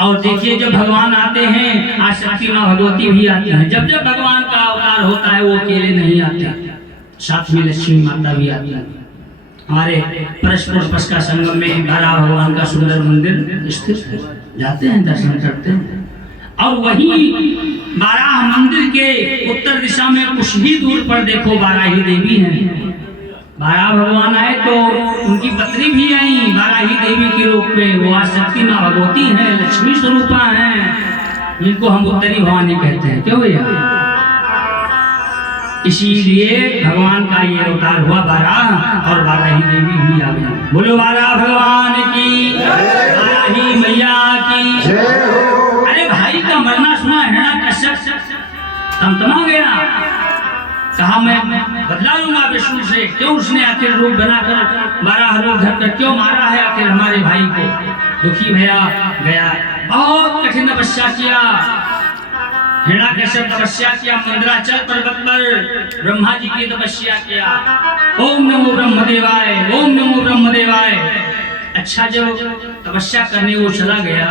और देखिए जब भगवान आते हैं, आज शक्ति माँ भगवती भी आती है। जब जब भगवान का अवतार होता है वो अकेले नहीं आते, साथ में लक्ष्मी माता भी आती है। हमारे परस्पर का संगम में 12 भगवान का सुंदर मंदिर स्थित है, जाते हैं दर्शन करते हैं। और वही 12 मंदिर के उत्तर दिशा में कुछ ही दूर पर देखो 12 ही देवी हैं। 12 भगवान आए तो उनकी पत्नी भी आई 12 ही देवी के रूप में। वो आज शक्ति माँ भगवती है, लक्ष्मी स्वरूपा हैं, जिनको हम उत्तरी भवानी कहते हैं। क्यों भैया? इसीलिए भगवान का ये अवतार हुआ 12 और 12 ही देवी भी आ गई। बोलो 12 भगवान की, 12 ही मैया की। अरे भाई का मरना सुना हिरण्याकश्यप तमतमा गया, कहा मैं बदला लूंगा विष्णु से। क्यों उसने आखिर रूप बनाकर 12 रूप धरकर क्यों मारा है आखिर हमारे भाई को? दुखी भैया गया, बहुत कठिन तपस्या किया हिरण्याकश्यप, तपस्या किया मंदराचल पर्वत पर, ब्रह्मा जी की तपस्या किया। ओम नमो ब्रह्मदेवाय, ओम नमो ब्रह्मदेवाय। अच्छा जब तपस्या करने वो चला गया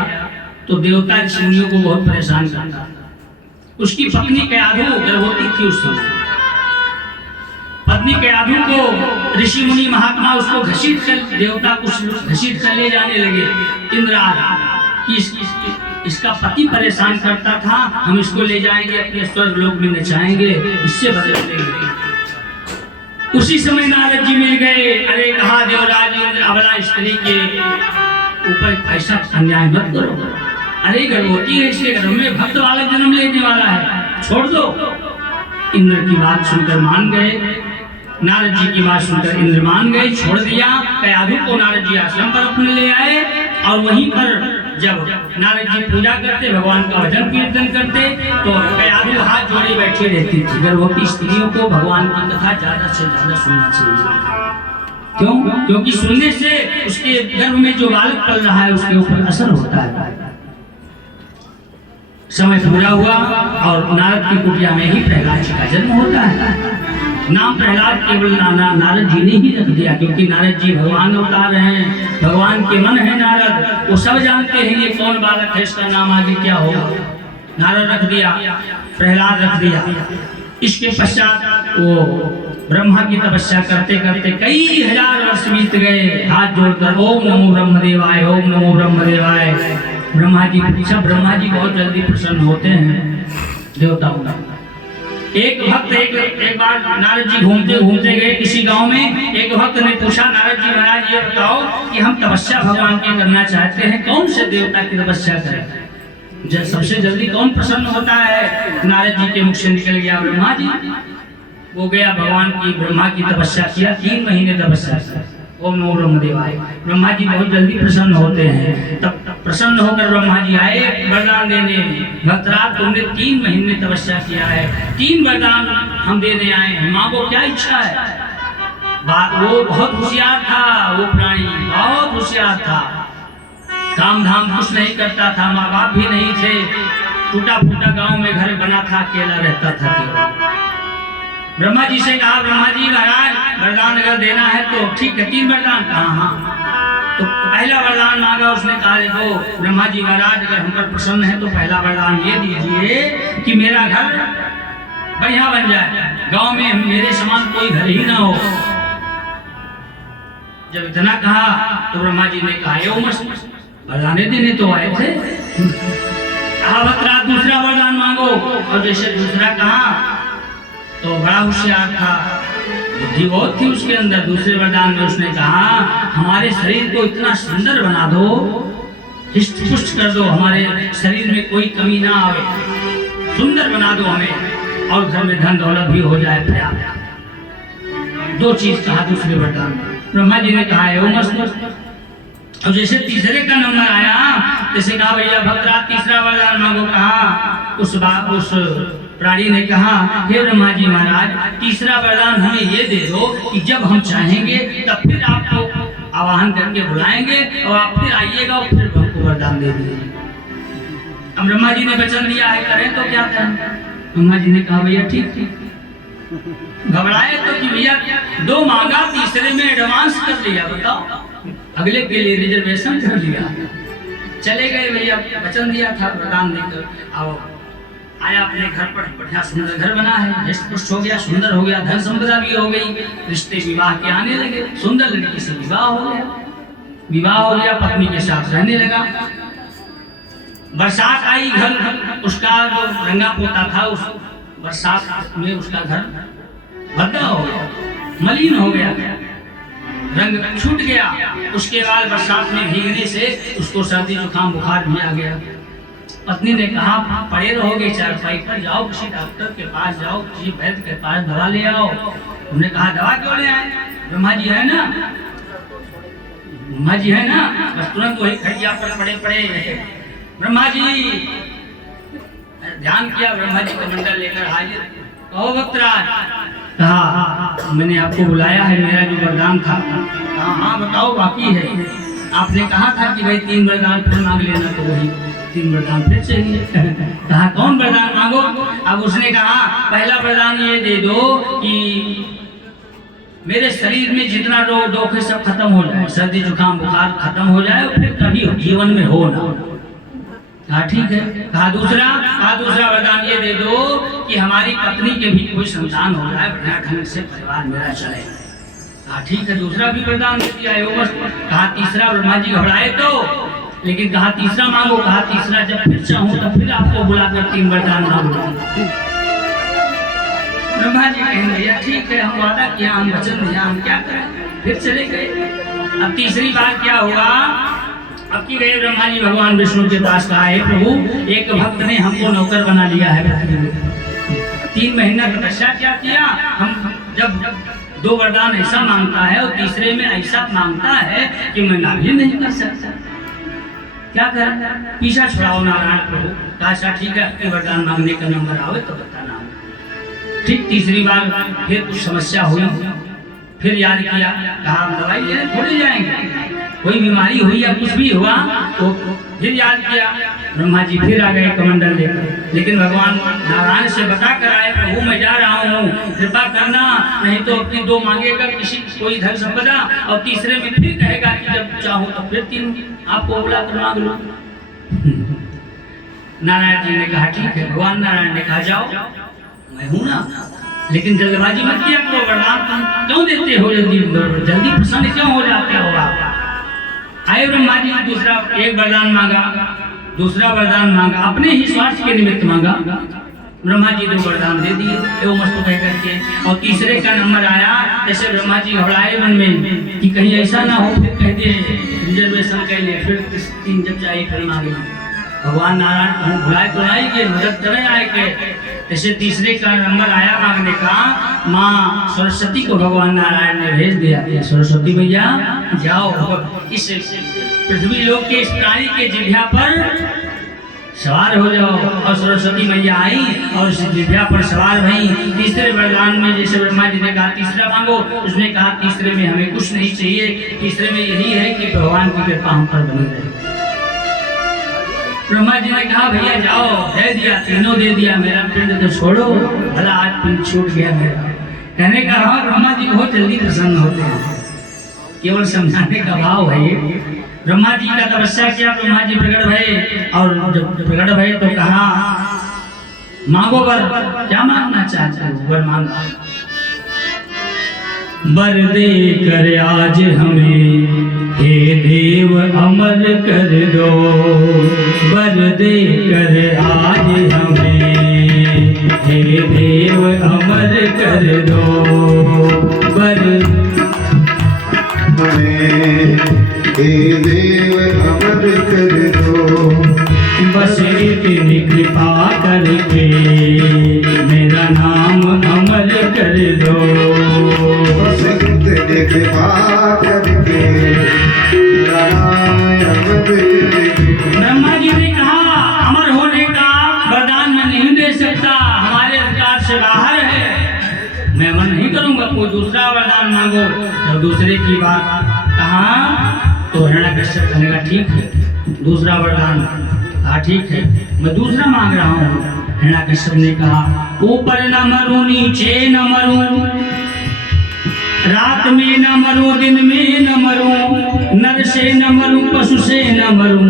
तो देवता ऋषियों को बहुत परेशान करता। उसकी पत्नी कयाधु गर्भवती थी उस समय। पत्नी कयाधु को ऋषि मुनि महात्मा उसको घसीट कर, देवता कुछ घसीट कर ले जाने लगे। इंद्र आदि इसका पति परेशान करता था, हम इसको ले जाएंगे अपने स्वर्ग लोक में नचाएंगे, इससे बदल लेंगे। उसी समय नारद जी मिल गए। अरे कहा देवराज इंद्र, अबला स्त्री के ऊपर ऐसा अन्याय मत करो। अरे गर्भवती है, इसके गर्भ में भक्त बालक जन्म लेने वाला है, छोड़ दो। इंद्र की बात सुनकर मान गए, नारद जी की बात सुनकर इंद्र मान गए, छोड़ दिया। कयाधु को नारद जी आश्रम पर अपने ले आए और वहीं पर जब नारद जी पूजा करते, भगवान का भजन कीर्तन करते, तो कयाधु हाथ जोड़े बैठी रहती थी। गर्भवती स्त्रियों को भगवान की कथा ज्यादा से ज्यादा सुनना चाहिए। क्यों? क्योंकि सुनने से उसके गर्भ में जो बालक पल रहा है उसके ऊपर असर होता है। समय पूरा हुआ और नारद की कुटिया में ही प्रहलाद जी का जन्म होता है। नाम प्रहलाद केवल नारद जी ने ही रख दिया, क्योंकि नारद जी भगवान अवतार हैं, भगवान के मन है नारद। वो सब जानते हैं ये कौन बालक है, इसका नाम आगे क्या होगा। नारद रख दिया, प्रहलाद रख दिया। इसके पश्चात वो ब्रह्मा की तपस्या करते करते कई हजार वर्ष बीत गए। हाथ जोड़कर ओम नमो ब्रह्मदेवाय, ओम नमो ब्रह्मदेवाय। ब्रह्मा जी पूछा, ब्रह्मा जी बहुत जल्दी प्रसन्न होते हैं देवताओं का। एक भक्त एक बार नारद जी घूमते घूमते गए किसी गांव में। एक भक्त ने पूछा, नारद जी महाराज ये बताओ कि हम तपस्या भगवान की करना चाहते हैं, कौन से देवता की तपस्या करें? सबसे जल्दी कौन प्रसन्न होता है? नारद जी के मुख से निकल गया ब्रह्मा जी। वो गया भगवान की ब्रह्मा की तपस्या किया, 3 महीने तपस्या किया। ओम नमो ब्रह्मदेवाय। ब्रह्मा जी बहुत जल्दी प्रसन्न होते हैं। तब प्रसन्न होकर ब्रह्मा जी आए वरदान देने। भक्तराज तुमने 3 महीने तपस्या किया है, 3 वरदान हम देने आए हैं, मांगो क्या इच्छा है? वो बहुत होशियार था, वो प्राणी बहुत होशियार था, काम धाम कुछ नहीं करता था, माँ बाप भी नहीं थे, टूटा फूटा गांव में घर बना था, अकेला रहता था। ब्रह्मा जी से कहा, ब्रह्मा जी महाराज वरदान अगर देना है तो ठीक है, 3 वरदान कहा। हाँ, तो पहला वरदान मांगा। उसने कहा, देखो ब्रह्मा जी महाराज अगर हम पर प्रसन्न है तो पहला वरदान ये दीजिए कि मेरा घर बढ़िया बन जाए, गांव में मेरे समान कोई घर ही ना हो। जब इतना कहा तो ब्रह्मा जी ने कहा, यो मस्त वरदान देने तो आए थे, भक्तराज दूसरा वरदान मांगो। और जैसे दूसरा कहा तो बड़ा होशियार था, बुद्धि बहुत थी उसके अंदर। दूसरे वरदान में उसने कहा, हमारे शरीर को इतना सुंदर बना दो, हिष्ट पुष्ट कर दो, हमारे शरीर में कोई कमी ना आवे, सुंदर बना दो हमें, और घर में धन दौलत भी हो जाए पर्याप्त। 2 चीज कहा दूसरे वरदान में। ब्रह्मा जी ने कहा, ओ मस्त। और जैसे तीसरे का नंबर आया, जैसे कहा भैया भक्तराज तीसरा वरदान मांगो। कहा उस प्राणी ने कहा, हे ब्रह्मा जी महाराज तीसरा वरदान हमें ये दे दो कि जब हम चाहेंगे तब फिर आपको आवाहन करके बुलाएंगे और आप फिर आइएगा और फिर हमको वरदान दे दीजिए। अब ब्रह्मा जी ने वचन दिया है, करें तो क्या करें? ब्रह्मा जी ने कहा, भैया ठीक। घबराए तो कि भैया 2 मांगा, तीसरे में एडवांस कर लिया, बताओ, अगले के लिए रिजर्वेशन कर लिया। चले गए भैया, वचन दिया था वरदान देकर। आओ आया अपने घर पर, बढ़िया सुंदर घर बना है, हिष्ट पुष्ट हो गया, सुंदर हो गया, धन संपदा भी हो गई, रिश्ते विवाह के आने लगे। सुंदर लड़की से विवाह हो गया, पत्नी के साथ रहने लगा। बरसात आई, घर उसका जो रंगा पोता था, उस बरसात में उसका घर भद्दा हो गया, मलिन हो गया, रंग छूट गया। उसके बाद बरसात में भीगने से उसको सर्दी जुकाम बुखार भी आ गया। पत्नी ने कहा, पड़े रहोगे चारपाई पर, जाओ किसी डॉक्टर के पास जाओ, किसी वैद्य के पास दवा ले आओ। उन्होंने कहा, दवा क्यों ले आए? ब्रह्मा जी है ना, बस तुरंत वही खड़िया पर पड़े। ब्रह्मा जी ध्यान किया, ब्रह्मा जी कमंडल लेकर हाजिर। कहो भक्तराज। कहा, मैंने आपको बुलाया है, मेरा जो वरदान था। हाँ बताओ, बाकी है। आपने कहा था कि भाई 3 वरदान फिर मांग लेना, तो वही 3 वरदान फिर चाहिए। कहा, कौन वरदान मांगो? अब उसने कहा, पहला वरदान ये दे दो कि मेरे शरीर में जितना रोग है सब खत्म हो जाए, सर्दी जुकाम बुखार खत्म हो जाए, और फिर कभी जीवन में हो ना। कहा ठीक है। कहा दूसरा वरदान ये दे दो कि हमारी पत्नी के भी कोई संतान हो जाए, बढ़िया ढंग से परिवार मेरा चले। कहा ठीक है, दूसरा भी वरदान दे दिया है। कहा तीसरा, ब्रह्मा जी घबराए तो, लेकिन कहा तीसरा मांगो। कहा तीसरा जब फिर चाहूं तो फिर आपको बुलाकर 3 वरदान मांगो। ब्रह्मा जी कहें, भैया ठीक है, हम वादा किया, हम वचन दिया, हम क्या करें? फिर चले गए। अब तीसरी बार क्या हुआ? अब की गए ब्रह्मा जी भगवान विष्णु के पास, कहा, हे प्रभु एक भक्त ने हमको नौकर बना लिया है, 3 महीना तपस्या क्या किया, हम जब 2 वरदान ऐसा मांगता है और तीसरे में ऐसा मांगता है कि मैं ना भी नहीं कर सकता, क्या करें? पीछा छुड़ाओ नारायण प्रभु। कहा ठीक है, आपके वरदान मांगने का नंबर आवे तो बताना। ठीक तीसरी बार फिर कुछ समस्या हुई, फिर याद किया, कहा दवाई लेने थोड़ी जाएंगे, कोई बीमारी हुई या कुछ भी हुआ तो फिर याद किया। ब्रह्मा जी फिर आ गए कमंडल लेकर, लेकिन भगवान नारायण से बता कर आए, प्रभु मैं जा रहा हूँ, कृपा करना, नहीं तो अपनी 2 मांगेगा किसी कोई धन संपदा, और तीसरे में फिर कहेगा कि जब चाहूँ तो फिर 3 आपको बुला कर मांग लो। नारायण जी ने कहा ठीक है। भगवान नारायण ने कहा, जाओ मैं हूं ना, लेकिन जल्दबाजी मत किया करो। वरदान तुम क्यों देते हो जल्दी जल्दी प्रसन्न क्यों हो जाते हो आप? आए ब्रह्मा जी ने दूसरा एक वरदान मांगा, दूसरा वरदान मांगा, अपने ही स्वार्थ के निमित्त मांगा। ब्रह्मा जी 2 वरदान दे दिए एवं मस्तु कह करके। और तीसरे का नंबर आया, जैसे ब्रह्मा जी घबराए मन में कि कहीं ऐसा ना हो, फिर कह दे रिजर्वेशन कर ले, फिर 3 जब चाहिए फिर मांगे। भगवान नारायण हम भुलाए तो आएंगे, मदद करें आए के। जैसे तीसरे का नंबर आया मांगने का, माँ सरस्वती को भगवान नारायण ने भेज दिया, सरस्वती भैया जाओ इस पृथ्वी लोक के इस प्राणी के जिह्वा पर सवार हो जाओ। और सरस्वती मैया आई और उस जिह्वा पर सवार भई। तीसरे वरदान में जैसे ब्रह्मा जी ने कहा तीसरा मांगो, उसने कहा तीसरे में हमें कुछ नहीं चाहिए, तीसरे में यही है कि भगवान की कृपा हम पर बनी रहे। ब्रह्मा जी ने कहा भैया जाओ, दे दिया, तीनों दे दिया, मेरा पिंड तो छोड़ो, भला आज पिंड छूट गया मेरा। कहने का भाव ब्रह्मा जी बहुत जल्दी प्रसन्न होते हैं, केवल समझाने का भाव है ये। ब्रह्मा जी का तपस्या किया, ब्रह्मा जी प्रकट भये और जब प्रकट भये तो कहा मांगो वर, क्या मांगना चाहते हो? वर मांगा। वर दे कर आज हमें हे देव अमर कर दो, वर दे कर आज हमें हे देव अमर कर दो, वर हे देव अमर कर दो। बस इतनी कृपा करके मेरा नाम अमर कर दो, बस इतनी कृपा करके मेरा नाम अमर कर दो। ब्रह्मा जी ने कहा अमर होने का वरदान मैं नहीं दे सकता, हमारे अधिकार से बाहर है, मैं अमर नहीं करूंगा, कोई दूसरा वरदान मांगो। जब दूसरे की बात कहा तो हिरण्यकश्यप कहने लगा ठीक है, दूसरा वरदान। हाँ ठीक है, मैं दूसरा मांग रहा हूँ। हिरण्यकश्यप ने कहा ऊपर न मरूं नीचे न मरूं, रात में न मरूं दिन में न मरूं, नर से न मरूं पशु से न मरूं,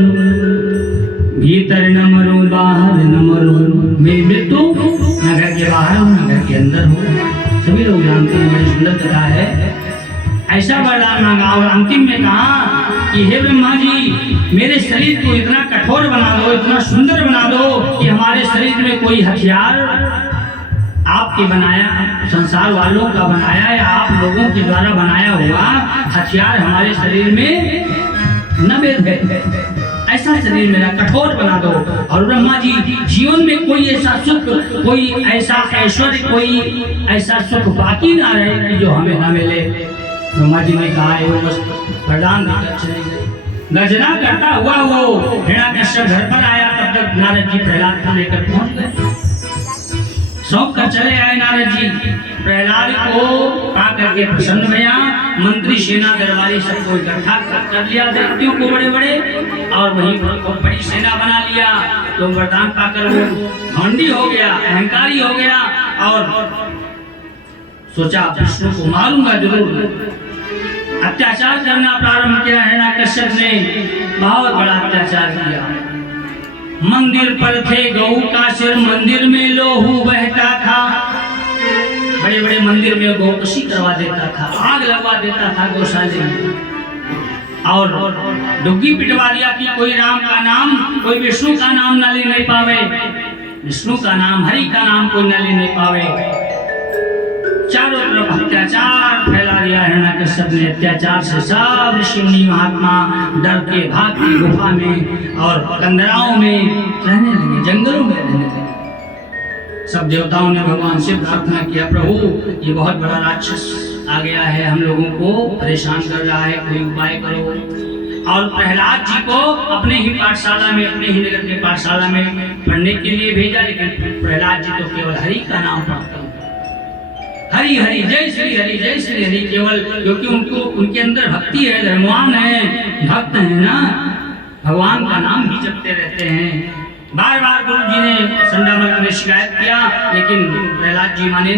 भीतर न मरूं बाहर न मरूं, मेरी मृत्यु न घर के बाहर हो न घर के अंदर हो। सभी लोग जानते हैं, बड़ी सुंदर कथा है। ऐसा वरदान मांगा और अंतिम में कहा कि हे ब्रह्मा जी मेरे शरीर को इतना कठोर बना दो, इतना सुंदर बना दो कि हमारे शरीर में कोई हथियार आपके बनाया, संसार वालों का बनाया या आप लोगों के द्वारा बनाया हुआ हथियार हमारे शरीर में न भेदे, ऐसा शरीर मेरा कठोर बना दो। और ब्रह्मा जी जीवन में कोई ऐसा सुख, कोई ऐसा ऐश्वर्य, कोई ऐसा सुख बाकी ना रहे कि जो हमें न मिले। ब्रह्मा जी ने कहा वरदान देकर चले गए। गर्जना करता हुआ वो हिरण्यकश्यप घर पर आया, तब तक नारद जी प्रहलाद को लेकर पहुंच गए। सौंप कर चले आए नारद जी, प्रहलाद को पा करके प्रसन्न भया। मंत्री सेना दरबारी सबको इकट्ठा कर लिया, दैत्यों को बड़े बड़े, और वहीं बहुत बड़ी सेना बना लिया। तो वरदान पाकर वो घमंडी हो गया, अहंकारी हो गया और सोचा विष्णु को मारूंगा जरूर। अत्याचार करना प्रारंभ किया। हिरण्यकश्यप ने बहुत बड़ा अत्याचार किया। मंदिर पर थे गऊ का सिर, मंदिर में लोहू बहता था। बड़े बड़े मंदिर में गौकशी करवा देता था, आग लगवा देता था गौशाले में, और डुग्गी पिटवा दिया कि कोई राम का नाम, कोई विष्णु का नाम न ले नहीं पावे, विष्णु का नाम, हरि का नाम कोई न ले नहीं पावे। चारों तरफ अत्याचार फैला दिया हिरण्यकश्यप ने। अत्याचार से सब ऋषि मुनि महात्मा डर के भाग के गुफा में और कंदराओं में रहने लगे, जंगलों में रहने लगे। सब देवताओं ने भगवान से प्रार्थना किया, प्रभु ये बहुत बड़ा राक्षस आ गया है, हम लोगों को परेशान कर रहा है, कोई उपाय करो। और प्रहलाद जी को अपने ही पाठशाला में, अपने ही नगर के पाठशाला में पढ़ने के लिए भेजा, लेकिन प्रहलाद जी तो केवल हरि का नाम पढ़ते, हरि हरि जय श्री हरि जय श्री हरि, केवल, क्योंकि उनको उनके अंदर भक्ति है, धर्मवान है, भक्त है ना, भगवान का नाम ही जपते रहते हैं। बार बार गुरु जी ने संडामल ने शिकायत किया, लेकिन प्रहलाद जी माने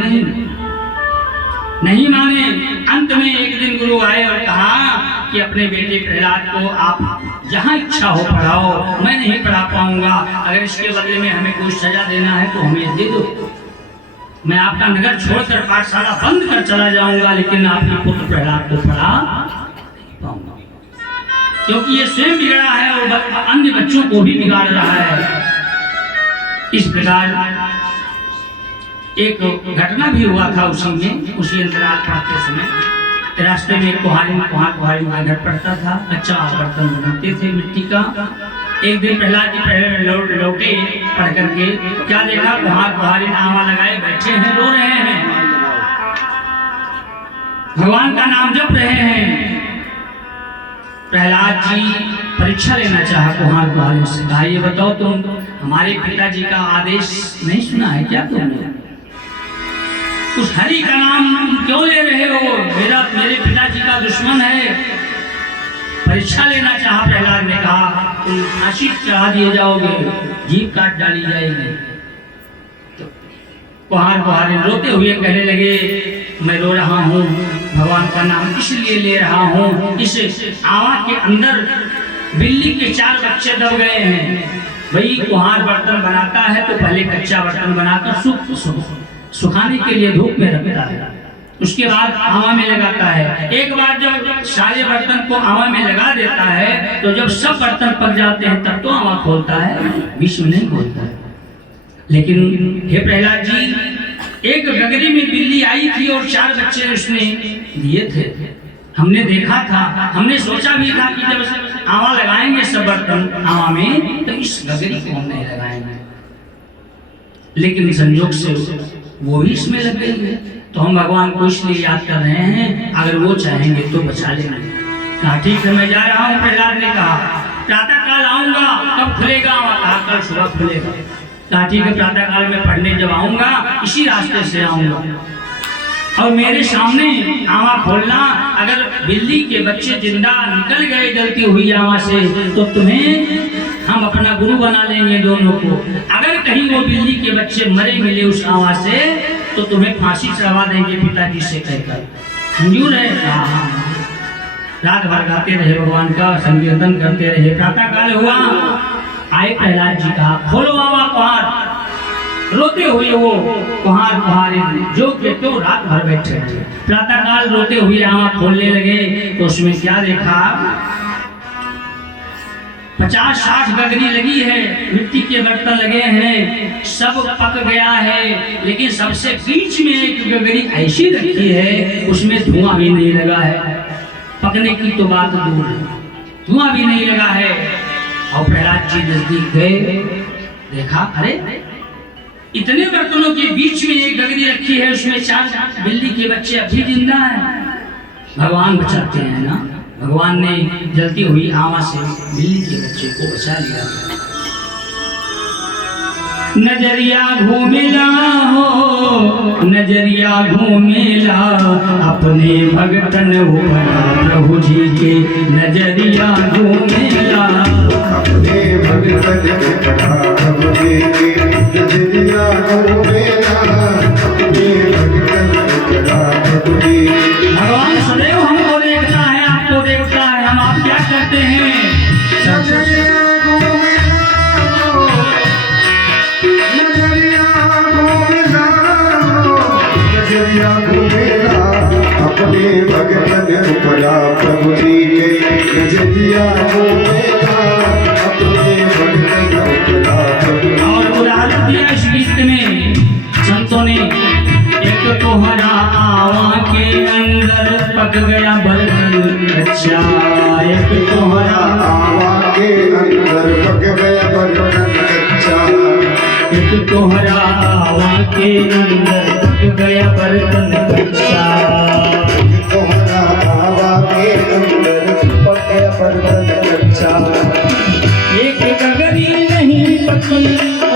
नहीं माने। अंत में एक दिन गुरु आए और कहा कि अपने बेटे प्रहलाद को आप जहाँ इच्छा हो पढ़ाओ, मैं नहीं पढ़ा पाऊंगा, अगर इसके बदले में हमें कोई सजा देना है तो हमें दे दो। मैं आपका नगर छोड़कर पाठशाला बंद कर चला जाऊंगा, लेकिन आपके पुत्र प्रहलाद को पढ़ा नहीं पाऊंगा, क्योंकि ये स्वयं बिगड़ा है और अन्य बच्चों को भी बिगाड़ रहा है। इस प्रकार एक घटना भी हुआ था उसी अंतराल पढ़ते समय। रास्ते में कुहारी का घर पड़ता था, कच्चा बर्तन बनाते थे मिट्टी का। एक दिन प्रहलाद जी पहले लौटे पढ़ करके, क्या देखा, कुहारी नामा लगाए बैठे हैं, रो रहे हैं, भगवान का नाम जप रहे हैं। प्रहलाद जी परीक्षा लेना चाहा कुहारी से, कहा ये बताओ तुम हमारे पिताजी का आदेश नहीं सुना है क्या तुमने? उस हरि का नाम क्यों ले रहे हो? मेरे पिताजी का दुश्मन है। परीक्षा लेना चाहा प्रहलाद ने, कहा तुम फांसी चढ़ा दिए जाओगे, जीभ काट डाली जाएगी। तो कुहार रोते हुए कहने लगे, मैं रो रहा हूँ, भगवान का नाम इसलिए ले रहा हूँ, इस आवा के अंदर बिल्ली के 4 बच्चे दब गए हैं। भाई कुहार बर्तन बनाता है तो पहले कच्चा बर्तन बनाकर सुखाने के लिए धूप में रखता है, उसके बाद आवा में लगाता है। एक बार जब सारे बर्तन को आवा में लगा देता है तो जब सब बर्तन पक जाते हैं तब तो आवा खोलता है, बीच में नहीं खोलता है। लेकिन हे प्रहलाद जी, एक गगरी में बिल्ली आई थी और 4 बच्चे उसने दिए थे, हमने देखा था, हमने सोचा भी था कि जब आवा लगाएंगे सब बर्तन आवा में तो इस गगरी को हम नहीं लगाएंगे, लेकिन संयोग से वो ही इसमें लग गई है। तो हम भगवान को इसलिए याद कर रहे हैं, अगर वो चाहेंगे तो बचा लेंगे। कहा ठीक है मैं जा रहा हूँ। प्रहलाद ने कहा प्रातः काल आऊंगा, कब खुलेगा? कहा कल सुबह खुलेगा। कहा ठीक है प्रातः काल में पढ़ने जब आऊंगा इसी रास्ते से आऊंगा, और मेरे सामने आवा खोलना। अगर बिल्ली के बच्चे जिंदा निकल गए जलती हुई आवा से तो तुम्हें हम अपना गुरु बना लेंगे दोनों को। अगर कहीं वो बिल्ली के बच्चे मरे मिले उस आवा से तो तुम्हें फांसी चढ़वा देंगे पिताजी से कहकर। मंजूर है? रात भर गाते रहे, भगवान का संकीर्तन करते रहे। प्रातः काल हुआ, आए प्रहलाद जी, कहा खोलो आवा कुहार। रोते हुए वो कुहार जो के तो रात भर बैठे थे। प्रातः काल रोते हुए आवा खोलने लगे तो उसमें क्या देखा, 50-60 गगरी लगी है, मिट्टी के बर्तन लगे हैं, सब पक गया है, लेकिन सबसे बीच में एक गगरी ऐसी रखी है उसमें धुआं भी नहीं लगा है। पकने की तो बात दूर है, धुआं भी नहीं लगा है। और प्रहलाद जी नजदीक गए, देखा अरे इतने बर्तनों के बीच में एक गगरी रखी है, उसमें 4 बिल्ली के बच्चे अभी जिंदा हैं। भगवान बचाते हैं ना, भगवान ने जलती हुई आवा से बिल्ली के बच्चे को बचा लिया। नजरिया घूमेला हो, नजरिया घूमेला अपने भगतन प्रभु जी के, नजरिया घूमेला अपने भगतन प्रभु जी के, नजरिया घूमेला अपने भगतन प्रभु जी। भगवान सदैव हमको देखता है, आपको देखता है, हम आप क्या करते हैं? नजरिया घूमेला अपने भगतन प्रभु जी के, नजरिया घूमेला अपने भगतन प्रभु जी। और उदाहरण दिया इस गीत में संतों ने, एक तोहरा आवा के अंदर पक गया बर्तन कच्चा, एक तोहरा आवा के अंदर पक गया बर्तन कच्चा, एक तोहरा आवा के अंदर पक गया बर्तन कच्चा, तोहरा आवा के अंदर पक गया बर्तन कच्चा। एक गगरी नहीं पकी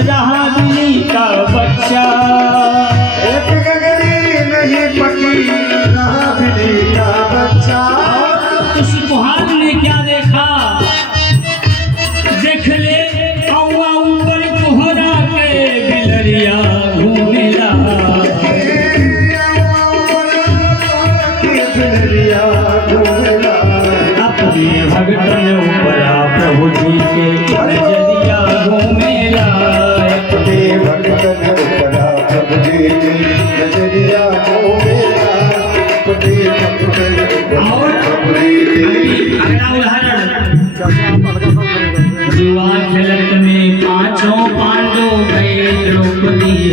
रहा बिल्ली का बच्चा, एक गगरी नहीं पकी रहा बिल्ली का बच्चा। उस कुहार ने क्या देखा, देख ले औवा ऊपर कोहरा के बिलरिया घूमेला।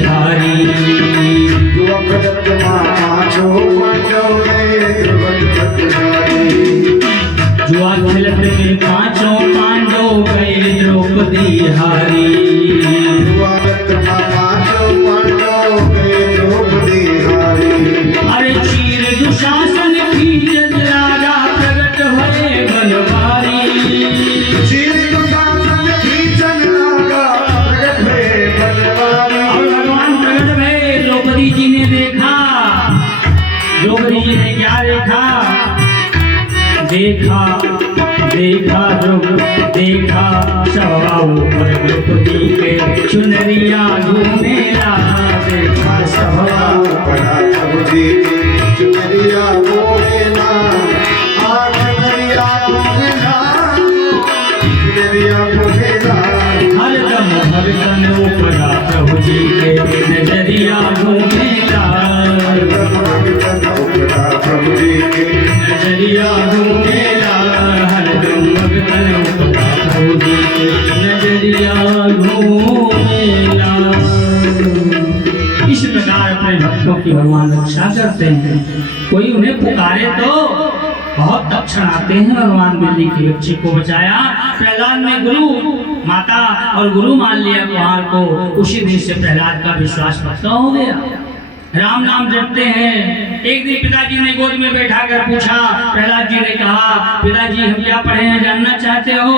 हारी। जुआ खेलत में पांचों पांडव गए द्रौपदी हारी। अरे चीर दुशासन की राजा प्रगट हुए बनवारी। और भगवान प्रगट हुए, द्रौपदी जी ने देखा। द्रौपदी जी ने क्या देखा? देखा देखा सभाओं पर द्रौपदी के चुनरिया घूमेला। देखा सभाओं पर हरदम भगतन उपरा प्रभु जी के नजरिया घूमेला। नजरिया घूमेला, हरदम भगतन उपरा प्रभु जी के नजरिया घूमेला। इस प्रकार अपने भक्तों की भगवान रक्षा करते हैं। कोई उन्हें पुकारे तो बहुत तक्षण आते हैं। भगवान बिल्ली की बच्ची को बचाया। प्रहलाद ने गुरु माता और गुरु मान लिया कुमार को। उसी दिन से प्रहलाद का विश्वास पक्का हो गया। राम नाम जपते हैं। एक दिन पिताजी ने गोद में बैठा कर पूछा। प्रहलाद जी ने कहा, पिताजी हम क्या पढ़े हैं जानना चाहते हो?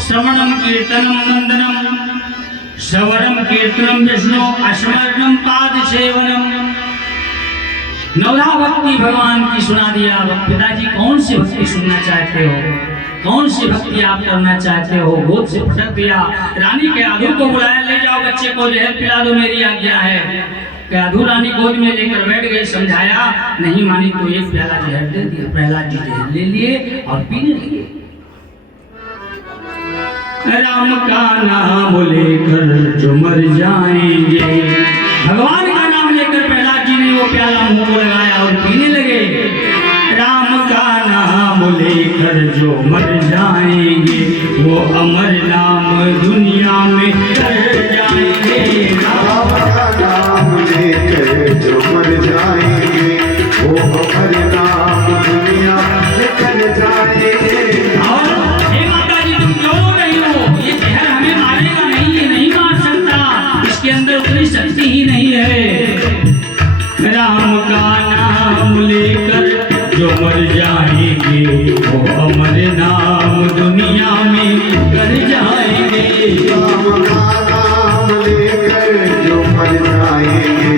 श्रवणम कीर्तनम नंदनम, श्रवणम कीर्तनम विष्णु, स्मरणम पाद सेवनम। नवधा भक्ति भगवान की सुना दिया। पिताजी कौन सी भक्ति सुनना चाहते हो? कौन सी भक्ति आप करना चाहते हो? गोद से फटक दिया। रानी के आधु को बुलाया, ले जाओ बच्चे को जहर पिला दो, मेरी आज्ञा है। आधु रानी गोद में लेकर बैठ गए। समझाया, नहीं मानी तो एक प्याला जहर दे दिया। प्रहलाद जी जहर ले लिए और पीने लगे। राम का नाम लेकर जो मर जाएंगे। भगवान का नाम लेकर प्रहलाद जी ने वो प्याला मुंह को लगाया और पीने लगे। राम का नाम लेकर जो मर जाएंगे, वो अमर नाम दुनिया में कर जाएंगे। राम का नाम लेकर जो मर जाएंगे, वो अमर नाम दुनिया में कर जाएंगे। और हे माता जी, तुम क्यों रो रही हो? ये जहर हमें मारेगा नहीं, ये नहीं मार सकता। इसके अंदर उतनी शक्ति ही नहीं है। राम का नाम लेकर जो मर जाएंगे, वो अमर नाम दुनिया में कर जाएंगे। राम का नाम लेकर जो मर जाएंगे,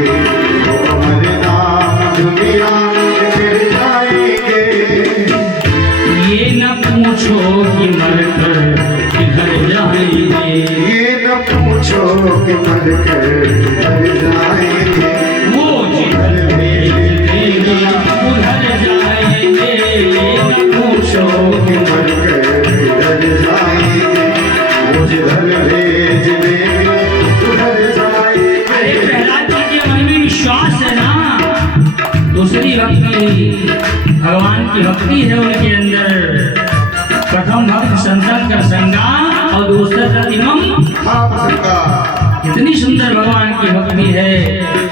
वो अमर नाम दुनिया में कर जाएंगे। ये न पूछो कि मरकर किधर जाएंगे, ये न पूछो कि मरकर किधर जाएंगे। वो जिधर भेज देंगे उधर जाएंगे। ये न पूछो कि मरकर किधर जाएंगे, वो जिधर भेज देंगे उधर जाएंगे। अरे प्रहलाद जी के मन में विश्वास है ना। दूसरी भक्ति भगवान की भक्ति है उनके अंदर। प्रथम भक्त संतन का संगा और दूसरा प्रतिमम कितनी सुंदर भगवान की भक्ति है।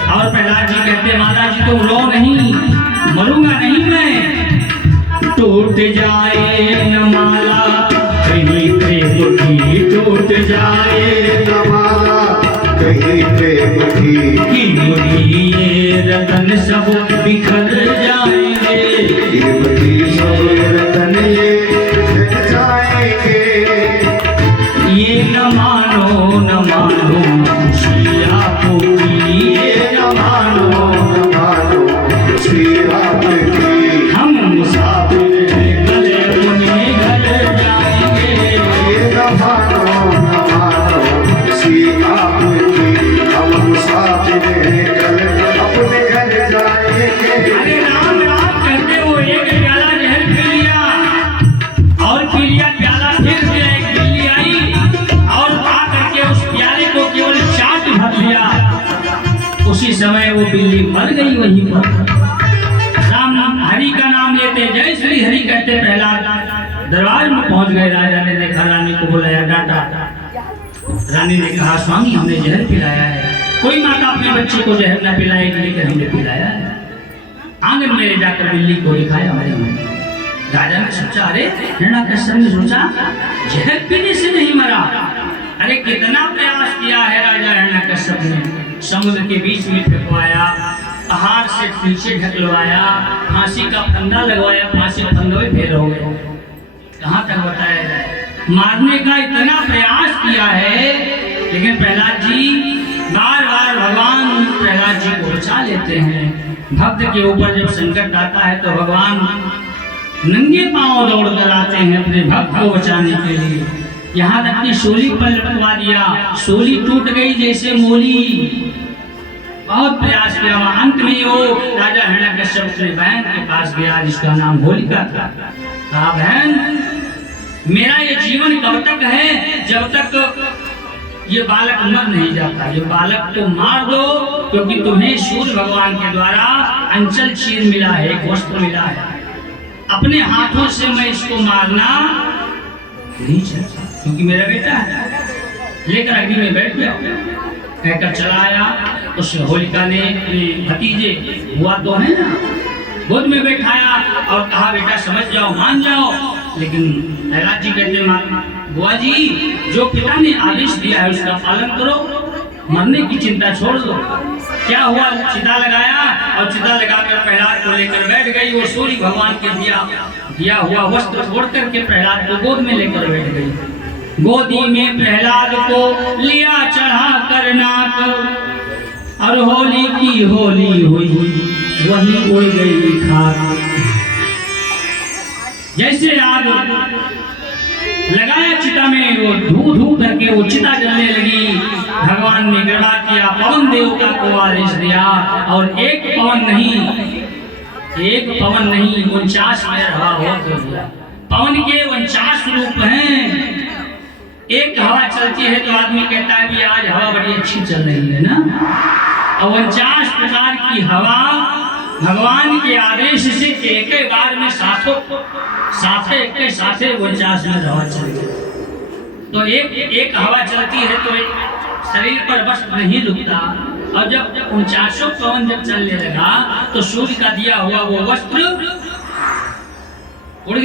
और प्रहलाद जी कहते, माता जी तुम रो नहीं, मरूंगा नहीं मैं। टूट जाए न माला कहीं प्रेम की, टूट जाए न माला कहीं प्रेम की, ये रतन सब बिखर जाएंगे। रतन ये बिखर जाएंगे। ये न मानो न मानो खुशी आपकी, ये न मानो न मानो खुशी आपकी। हम मुसाफिर हैं, गले अपने घर जाएंगे। ये न मानो खुशी आपकी। हम मुसाफिर हैं, कल अपने घर जाएंगे। अरे राम राम कहते वो एक प्याला जहर पी लिया और पी लिया प्याला। फिर से एक बिल्ली आई और आ करके उस प्याले को केवल चाट भर लिया। उसी समय वो बिल्ली मर गई वहीं पर। राम हरि का नाम लेते, जय श्री हरि कहते प्रहलाद दरबार में पहुंच गए। राजा ने देखा, रानी को बुलाया, डांटा। रानी ने कहा, स्वामी हमने जहर पिलाया है कोई माता अपने बच्चे को जहर न पिलाएगी, लेकिन हमने पिलाया है। आंगन में ले जाकर बिल्ली को दिखाया हमारे हमने। राजा ने सोचा, अरे हिरण्यकश्यप ने सोचा जहर पीने से नहीं मरा। अरे कितना प्रयास किया है राजा हिरण्यकश्यप ने, समुद्र के बीच में फेंकवाया, पहाड़ से नीचे ढकलवाया, फांसी का फंदा लगवाया, फांसी का फंदा भी फेल हो गए। कहाँ तक बताया जाए, मारने का इतना प्रयास किया है, लेकिन प्रहलाद जी बार बार भगवान प्रहलाद जी को बचा लेते हैं। भक्त के ऊपर जब संकट आता है तो भगवान नंगे पांव दौड़ कर आते हैं अपने भक्त को बचाने के लिए। यहाँ तक कि सूली पर लटकवा दिया, सूली टूट गई जैसे मूली। बहुत प्रयास किया, अंत में वो राजा हिरण्यकश्यप अपनी बहन के पास गया जिसका नाम होलिका था। कहा, बहन मेरा ये जीवन कब तक है, जब तक ये बालक मर नहीं जाता। ये बालक को मार दो, क्योंकि तुम्हें सूर्य भगवान के द्वारा अंचल चीर मिला है, एक वस्त्र मिला है। अपने हाथों से मैं इसको मारना नहीं चाहता, क्योंकि मेरा बेटा है। लेकर अग्नि में बैठ गया, कहकर चला आया। उस होलिका ने अपने भतीजे हुआ तो है ना, गोद में बैठाया और कहा, बेटा समझ जाओ, मान जाओ। लेकिन प्रहलाद जी कहते, बुआ जी जो पिता ने आदेश दिया है उसका पालन करो, मरने की चिंता छोड़ दो। क्या हुआ, चिता लगाया और चिता लगाकर प्रहलाद को लेकर बैठ गई। वो सूर्य भगवान के दिया हुआ वस्त्र छोड़ करके प्रहलाद को गोद में लेकर बैठ गई। गोदी में प्रहलाद को लिया चढ़ा कर नाक, और होली की होली हुई वही उड़ गई खाक। जैसे आग लगाया चिता में, वो धू धू करके वो चिता जलने लगी। भगवान ने कृपा किया, पवन देवता को आदेश दिया, और एक पवन नहीं 49 में हवा हो गया। पवन के 49 रूप हैं। एक हवा चलती है तो आदमी कहता है भी आज हवा बड़ी अच्छी चल रही है ना, और 49 प्रकार की हवा भगवान के आदेश से एक बार में साथे 49 में हवा चलती है। तो एक हवा चलती है तो शरीर पर वस्त्र नहीं रुकता, और जब 49 पवन जब चलने लगा तो सूर्य का दिया हुआ वो वस्त्र उड़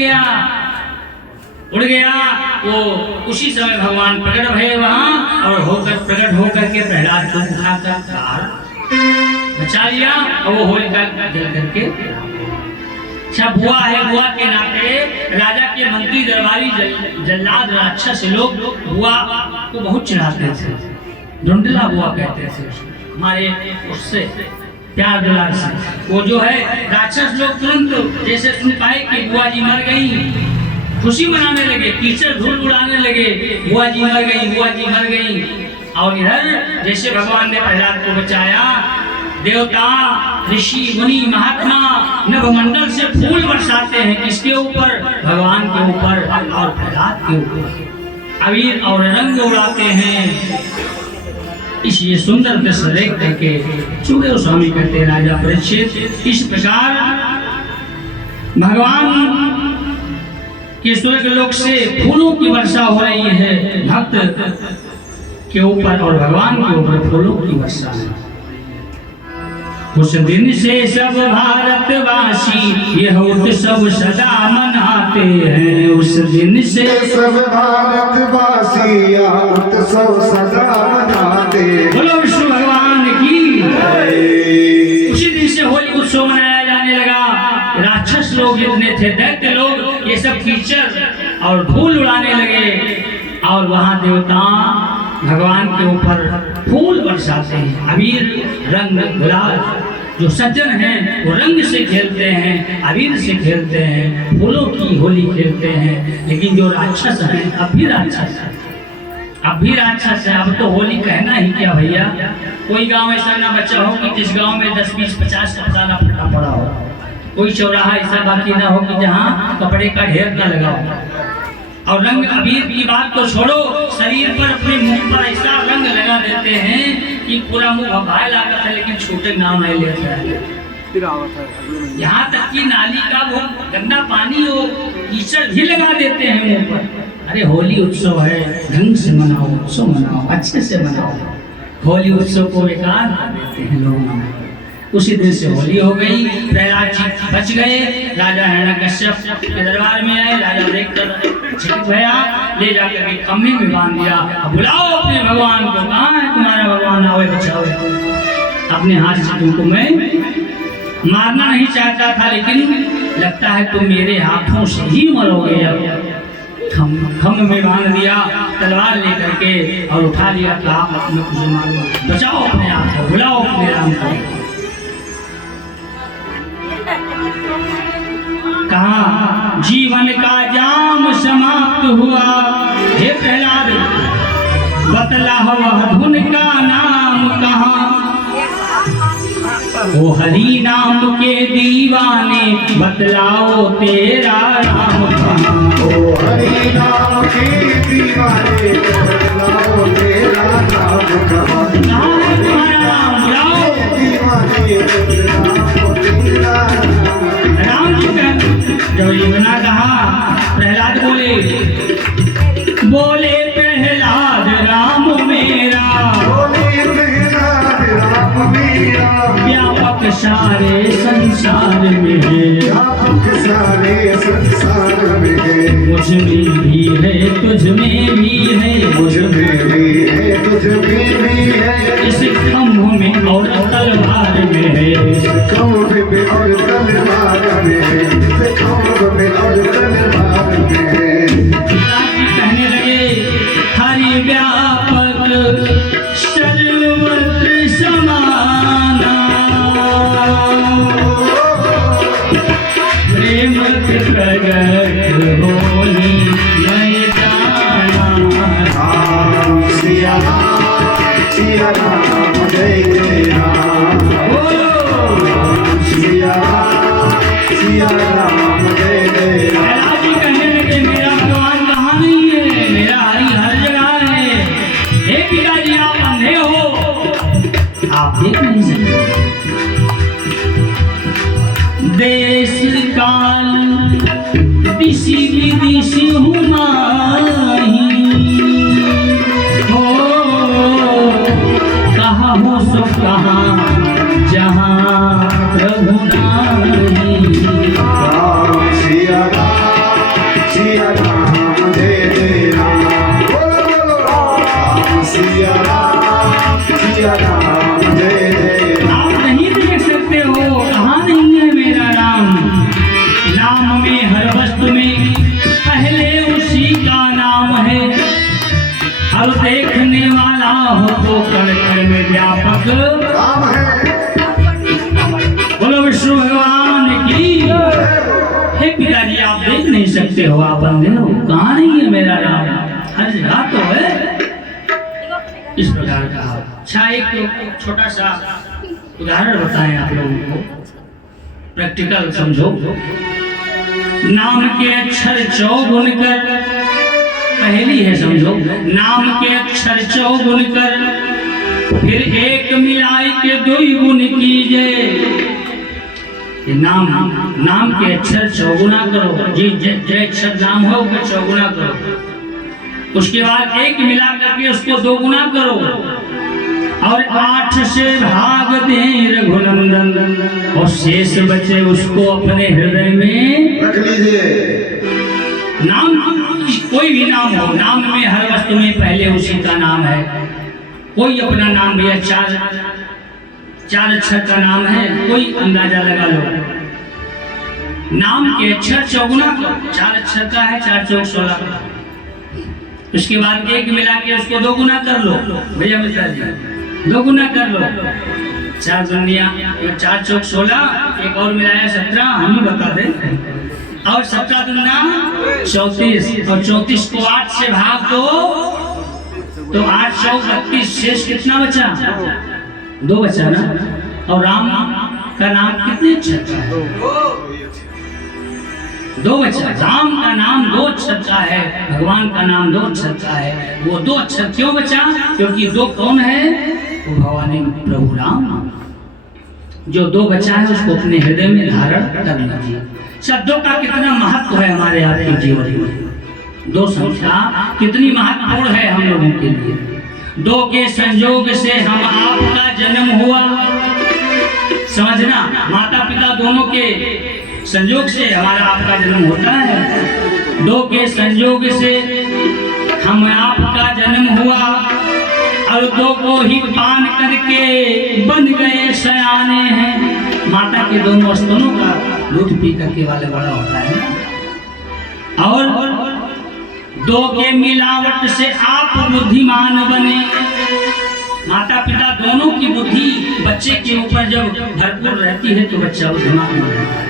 गया। वो उसी समय भगवान प्रकट भये वहाँ, और प्रकट होकर के प्रहलाद को उठाकर बचा लिया, और वो होलिका जल करके। अच्छा, बुआ है, बुआ के नाते राजा के मंत्री दरबारी जल्लाद राक्षस लोग बुआ को बहुत चिढ़ाते थे। ढूंढला बुआ कहते थे हमारे, उससे प्यार दुलार से। वो जो है राक्षस लोग तुरंत जैसे सुन पाए कि बुआ जी मर गई, खुशी मनाने लगे, कीचड़ धूल उड़ाने लगे, बुआ जी मर गई। और इधर जैसे भगवान ने प्रहलाद को बचाया, देवता ऋषि मुनि महात्मा नभमंडल से फूल बरसाते हैं, किसके ऊपर, भगवान के ऊपर और प्रहलाद के ऊपर अबीर और रंग उड़ाते हैं। इसलिए सुंदर दृश्य देख करके सुखदेव स्वामी कहते हैं, राजा परीक्षित इस प्रकार भगवान के स्वर्ग लोक से फूलों की वर्षा हो रही है भक्त के ऊपर, और भगवान के ऊपर फूलों की वर्षा है। उस दिन से सब भारतवासी यह उत्सव सदा मनाते हैं। उस दिन से सब भारतवासी यह उत्सव सदा मनाते हैं। बोलो विष्णु भगवान की। उसी दिन से होली उत्सव मनाया जाने लगा। राक्षस लोग जितने थे, दैत्य लोग, ये सब कीचड़ और धूल उड़ाने लगे, और वहाँ देवता भगवान के ऊपर फूल बरसाते हैं, अबीर रंग गुलाल। जो सज्जन हैं वो रंग से खेलते हैं, अबीर से खेलते हैं, फूलों की होली खेलते हैं। लेकिन जो राक्षस हैं अब भी राक्षस है। अब तो होली कहना ही क्या भैया। कोई गांव ऐसा ना बचा हो कि जिस गांव में 10, 20, 50 कपड़ा ना फटा पड़ा हो। कोई चौराहा ऐसा बाकी ना हो कि जहाँ कपड़े का ढेर ना लगा हो। और रंग अबीर की बात तो छोड़ो, शरीर पर अपने मुंह पर ऐसा रंग लगा देते हैं कि पूरा मुंह भभाए लागत है, लेकिन छूटे नाम नहीं लेता है। यहाँ तक कि नाली का वो गंदा पानी हो, कीचड़ भी लगा देते हैं मुंह पर। अरे होली उत्सव है, ढंग से मनाओ, उत्सव मनाओ, अच्छे से मनाओ। होली उत्सव को बेकार कर देते हैं लोग। उसी दिन से होली हो गई। प्रहलाद जी बच गए। राजा हिरण्यकश्यप के दरबार में आए। राजा देखकर चकित भया, ले जाकर के खम्भे में बांध दिया। अब बुलाओ अपने भगवान को, कहाँ है तुम्हारा भगवान, आओ बचाओ। अपने हाथ से तुमको मैं मारना नहीं चाहता था, लेकिन लगता है तुम मेरे हाथों से ही मरोगे। अब खम्भ में बांध दिया, तलवार लेकर के और उठा लिया। कहा अपने कुछ मारो, बचाओ अपने आप को, बुलाओ अपने राम को। कहा जीवन का जाम समाप्त हुआ, हे प्रहलाद बतला वह धुन का नाम कहाँ। ओ हरि नाम के दीवाने बतलाओ तेरा राम कहाँ। ओ हरि नाम के दीवाने बतलाओ तेरा नाम कहाँ। कहाँ है तुम्हारा राम, बुलाओ। दीवाने बतलाओ तेरा राम जी का जब इतना कहा, प्रहलाद बोले प्रहलाद राम मेरा, बोले प्रहलाद राम मेरा, व्यापक सारे संसार में है, व्यापक सारे संसार में है। मुझ में भी है तुझ में भी है, मुझ में भी है तुझ में भी है। इस खम्भ में और तलवार में है, खम्भ में और तलवार में है, इस खम्भ में और तलवार में है। कहने लगे हरि व्यापक सर्वत्र समाना, प्रेम प्रगट होनी मैं जाना। सिया राम जय जय राम, सिया राम जय जय राम। प्रहलाद जी कहने लगे मेरा भगवान कहाँ नहीं है, मेरा हरि हर जगह है। हे पिताजी आप अंधे हो, आप देख नहीं सकते। देश काल दिशि विदिशि हूँ माही, हो कहाँ हो सो कहाँ जहाँ प्रभु नाही। सिया राम जय जय राम, सिया राम जय जय राम। आप नहीं देख सकते हो, कहाँ नहीं है मेरा राम। नाम में हर वस्तु में पहले उसी का नाम है, हर देखने वाला हो तो कण कण में व्यापक राम है। बोलो विष्णु भगवान की। हे पिताजी आप देख नहीं सकते हो, आप अंधे हो, कहाँ नहीं है मेरा राम, हर जगह तो है। इस प्रकार का अच्छा एक छोटा सा उदाहरण बताएं आप लोगों को, प्रैक्टिकल समझो। नाम के अक्षर 4 गुण कर, पहली है समझो, नाम के अक्षर 4 गुण कर, फिर एक मिलाई के 2 गुण कीजिए। नाम के अक्षर 4 गुना करो, जी जय अक्षर नाम हो उसका 4 गुना करो। उसके बाद एक मिला करके उसको 2 गुना करो, और 8 से भाग दें रघुनंदन, और शेष बचे उसको अपने हृदय में रख लीजिए। नाम कोई भी नाम हो, नाम में हर वस्तु में पहले उसी का नाम है। कोई अपना नाम भैया 4 अक्षर का नाम है, कोई अंदाजा लगा लो। नाम के अक्षर 4 गुना करो, 4 अक्षर का है, 4 चौक 16। उसके बाद एक मिला के उसको 2 गुना कर लो भैया मिश्रा जी, 2 गुना कर लो। 4 दुनिया 4 चौक 16, एक और मिलाया 17, हम ही बता दें। और 17 दुनिया 34, और 34 को 8 से भाग दो तो 8 चौक 32, शेष कितना बचा? 2 बचा ना। और राम का नाम कितने अक्षर का है? 2 अक्षर। राम का नाम 2 अक्षर का है, भगवान का नाम 2 अक्षर का है। वो 2 अक्षर क्यों बचा? क्योंकि 2 कौन है? वो भगवान प्रभु राम। जो 2 बचा है उसको अपने हृदय में धारण कर लीजिए। शब्दों का कितना महत्व है हमारे आपके जीवन में, 2 संख्या कितनी महत्वपूर्ण है हम लोगों के लिए। दो के संयोग से हम आपका जन्म हुआ। समझना, माता पिता दोनों के संयोग से हमारा आपका जन्म होता है। दो के संयोग से हम आपका जन्म हुआ और दो को ही पान करके बन गए सयाने हैं। माता के दोनों स्तनों का दूध पी करके वाले बड़ा होता है। और दो के मिलावट से आप बुद्धिमान बने। माता पिता दोनों की बुद्धि बच्चे के ऊपर जब भरपूर रहती है तो बच्चा बुद्धिमान हो जाता है।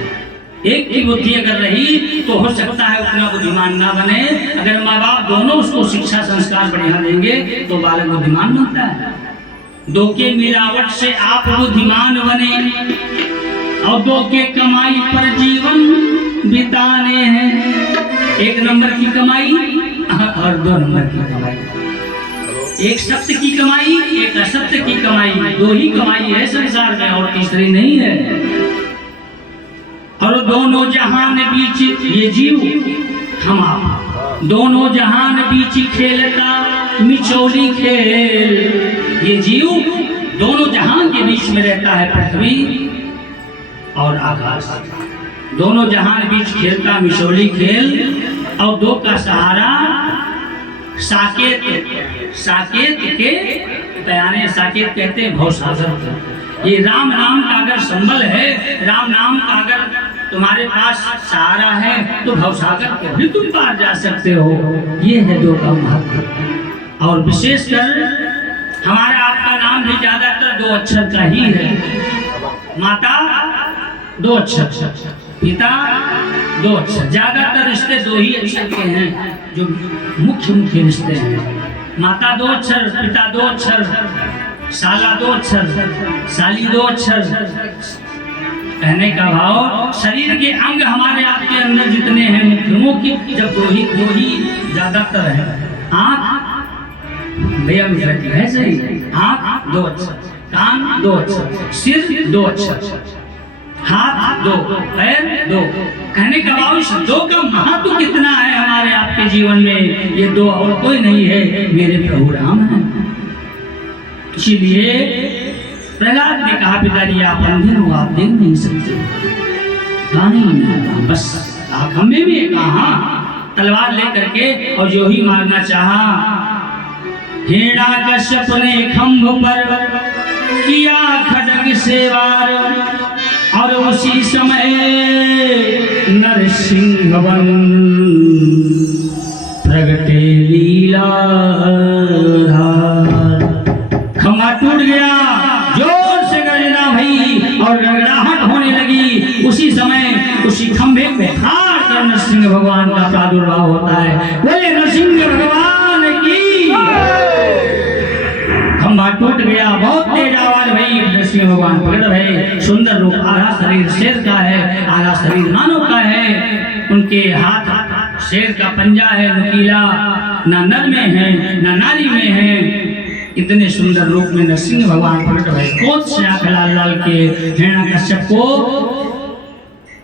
एक की बुद्धि अगर रही तो हो सकता है उतना बुद्धिमान ना बने। अगर माँ बाप दोनों उसको शिक्षा संस्कार बढ़िया देंगे तो बालक बुद्धिमान बनता है। दो के मिलावट से आप बुद्धिमान बने और दो के कमाई पर जीवन बिताने हैं। एक नंबर की कमाई और दो नंबर की कमाई। एक सत्य की कमाई, एक असत्य की कमाई। दो ही कमाई है संसार में और तीसरी नहीं है। और दोनों जहान बीच ये जीव हम आप, दोनों जहान बीच खेलता मिचौली खेल। ये जीव दोनों जहान के बीच में रहता है, पृथ्वी और आकाश। दोनों जहान बीच खेलता मिचौली खेल और दो का सहारा साकेत। साकेत के बयाने साकेत कहते हैं भवसागर। ये राम नाम का अगर संबल है, राम नाम का अगर तुम्हारे पास सहारा है तो भवसागर को भी तुम पार जा सकते हो। ये है दो का महत्व। और विशेषकर हमारा आपका नाम भी ज्यादातर दो अक्षर का ही है। माता दो अक्षर, पिता दो अक्षर। ज्यादातर रिश्ते दो ही अक्षर के हैं जो मुख्य मुख्य रिश्ते हैं। माता दो अक्षर, पिता दो अक्षर, साला दो अक्षर, साली दो अक्षर। कहने का भाव शरीर के अंग हमारे आपके अंदर जितने हैं मुख्य जब दो ही ज्यादातर है। आँख भैया मिश्रा जी है सही, आँख दो अक्षर, कान दो अक्षर, सिर दो अक्षर, हाथ दो, पैर दो। कहने का भाव इस दो का महत्व कितना है हमारे आपके जीवन में। ये दो और कोई नहीं है, मेरे प्रभु राम है। इसीलिए प्रहलाद ने कहा पिताजी आप अंधे हो, आप देख नहीं सकते। गाने में बस खंभे में कहा तलवार लेकर के और जो ही मारना चाहा। हिरण्याकश्यप ने खंभ पर किया खड्ग से वार और उसी समय नरसिंह वन प्रगटे लीला। खंभा टूट गया, जोर से गर्जना भई और गड़गड़ाहट होने लगी। उसी समय उसी खंभे को फाड़ कर नरसिंह भगवान का प्रादुर्भाव होता है। बोले नरसिंह भगवान की। खंभा टूट गया, बहुत तेज आवाज भई। नरसिंह भगवान प्रकट भये। सुंदर रूप, आधा शरीर शेर का है, आधा शरीर मानव का है। उनके हाथ शेर का पंजा है नुकीला, ना नर में है ना नारी में है। इतने सुंदर रूप में नरसिंह भगवान प्रकट भये। क्रोध से आंख लाल लाल के हिरण्याकश्यप को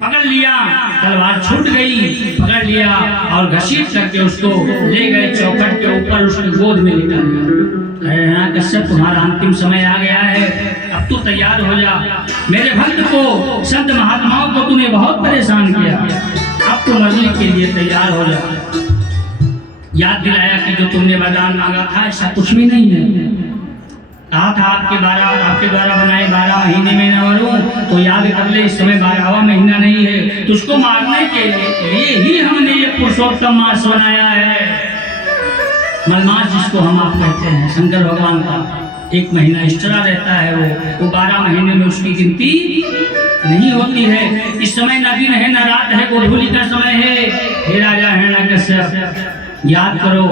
पकड़ लिया, तलवार छूट गई, पकड़ लिया और घसीट करके उसको ले गए चौखट के ऊपर, उसकी गोद में लिटा दिया। हिरण्याकश्यप तुम्हारा अंतिम समय आ गया है, अब तू तैयार हो जा। मेरे भक्त को, संत महात्माओं को तूने बहुत परेशान किया, अब तू मरने के लिए तैयार हो जा। याद दिलाया कि जो तुमने वरदान मांगा था ऐसा कुछ भी नहीं है। कहा था आपके द्वारा बनाए 12 महीने में न मरूं, तो याद कर ले इस समय 12वां महीना नहीं है। तुझको मारने के लिए ही हमने ये पुरुषोत्तम मास बनाया है। मलमास जिसको हम आप कहते हैं, शंकर भगवान का 1 महीना एक्स्ट्रा रहता है। वो 12 महीने में उसकी गिनती नहीं होती है। इस समय न दिन है न रात है, गोधूली का समय है। हे राजा हिरण्याकश्यप याद करो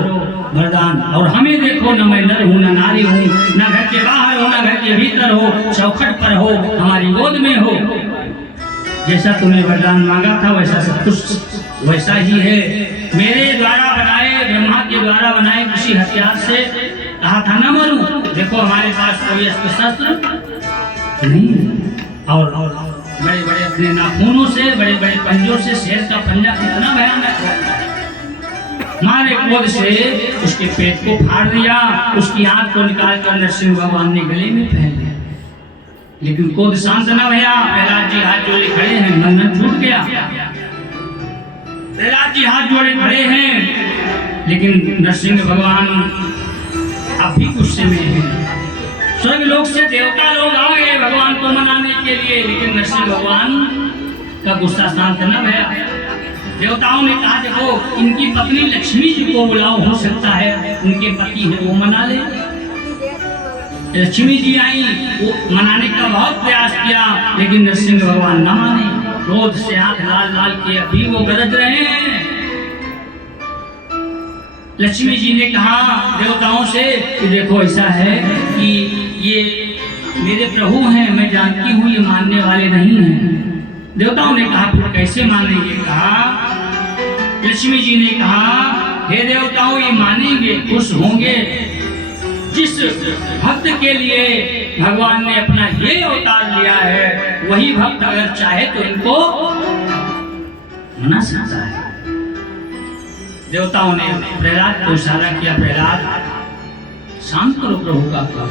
वरदान। और हमें देखो, न मैं नर हूँ न नारी हूँ, न घर के बाहर हो न घर के भीतर हो, चौखट पर हो, हमारी गोद में हो। जैसा तुमने वरदान मांगा था वैसा सब कुछ वैसा ही है। मेरे द्वारा बनाए, ब्रह्मा के द्वारा बनाए किसी हथियार से कहा था न मरूं। देखो हमारे पास कोई अस्त्र शस्त्र नहीं और बड़े बड़े अपने नाखूनों से, बड़े बड़े पंजों से शेर का पंजा कितना भयानक है। मारे क्रोध से उसके पेट को फाड़ दिया, उसकी आंख को निकालकर नरसिंह भगवान ने गले में पहन लिया। लेकिन क्रोध शांत न भया। प्रहलाद जी हाथ जोड़े खड़े हैं, बंधन छूट गया। प्रहलाद जी हाथ जोड़े खड़े हैं, लेकिन नरसिंह भगवान अब भी गुस्से में हैं। स्वर्ग लोक से देवता लोग आ गए भगवान को मनाने के लिए, लेकिन नरसिंह भगवान का गुस्सा शांत न भया। देवताओं ने कहा देखो इनकी पत्नी लक्ष्मी जी को बुलाओ, हो सकता है उनके पति हैं वो मना ले। लक्ष्मी जी आई, वो मनाने का बहुत प्रयास किया, लेकिन नरसिंह भगवान न माने। क्रोध से आंख लाल लाल किए, अभी वो गरज रहे हैं। लक्ष्मी जी ने कहा देवताओं से कि देखो ऐसा है कि ये मेरे प्रभु हैं, मैं जानती हूँ ये मानने वाले नहीं हैं। देवताओं ने कहा फिर कैसे मानेंगे? कहा लक्ष्मी जी ने कहा हे देवताओं ये मानेंगे, खुश होंगे जिस भक्त के लिए भगवान ने अपना ये अवतार लिया है, वही भक्त अगर चाहे तो इनको मना सकता है। देवताओं ने प्रहलाद को इशारा किया, प्रहलाद शांत करो प्रभु का कहा।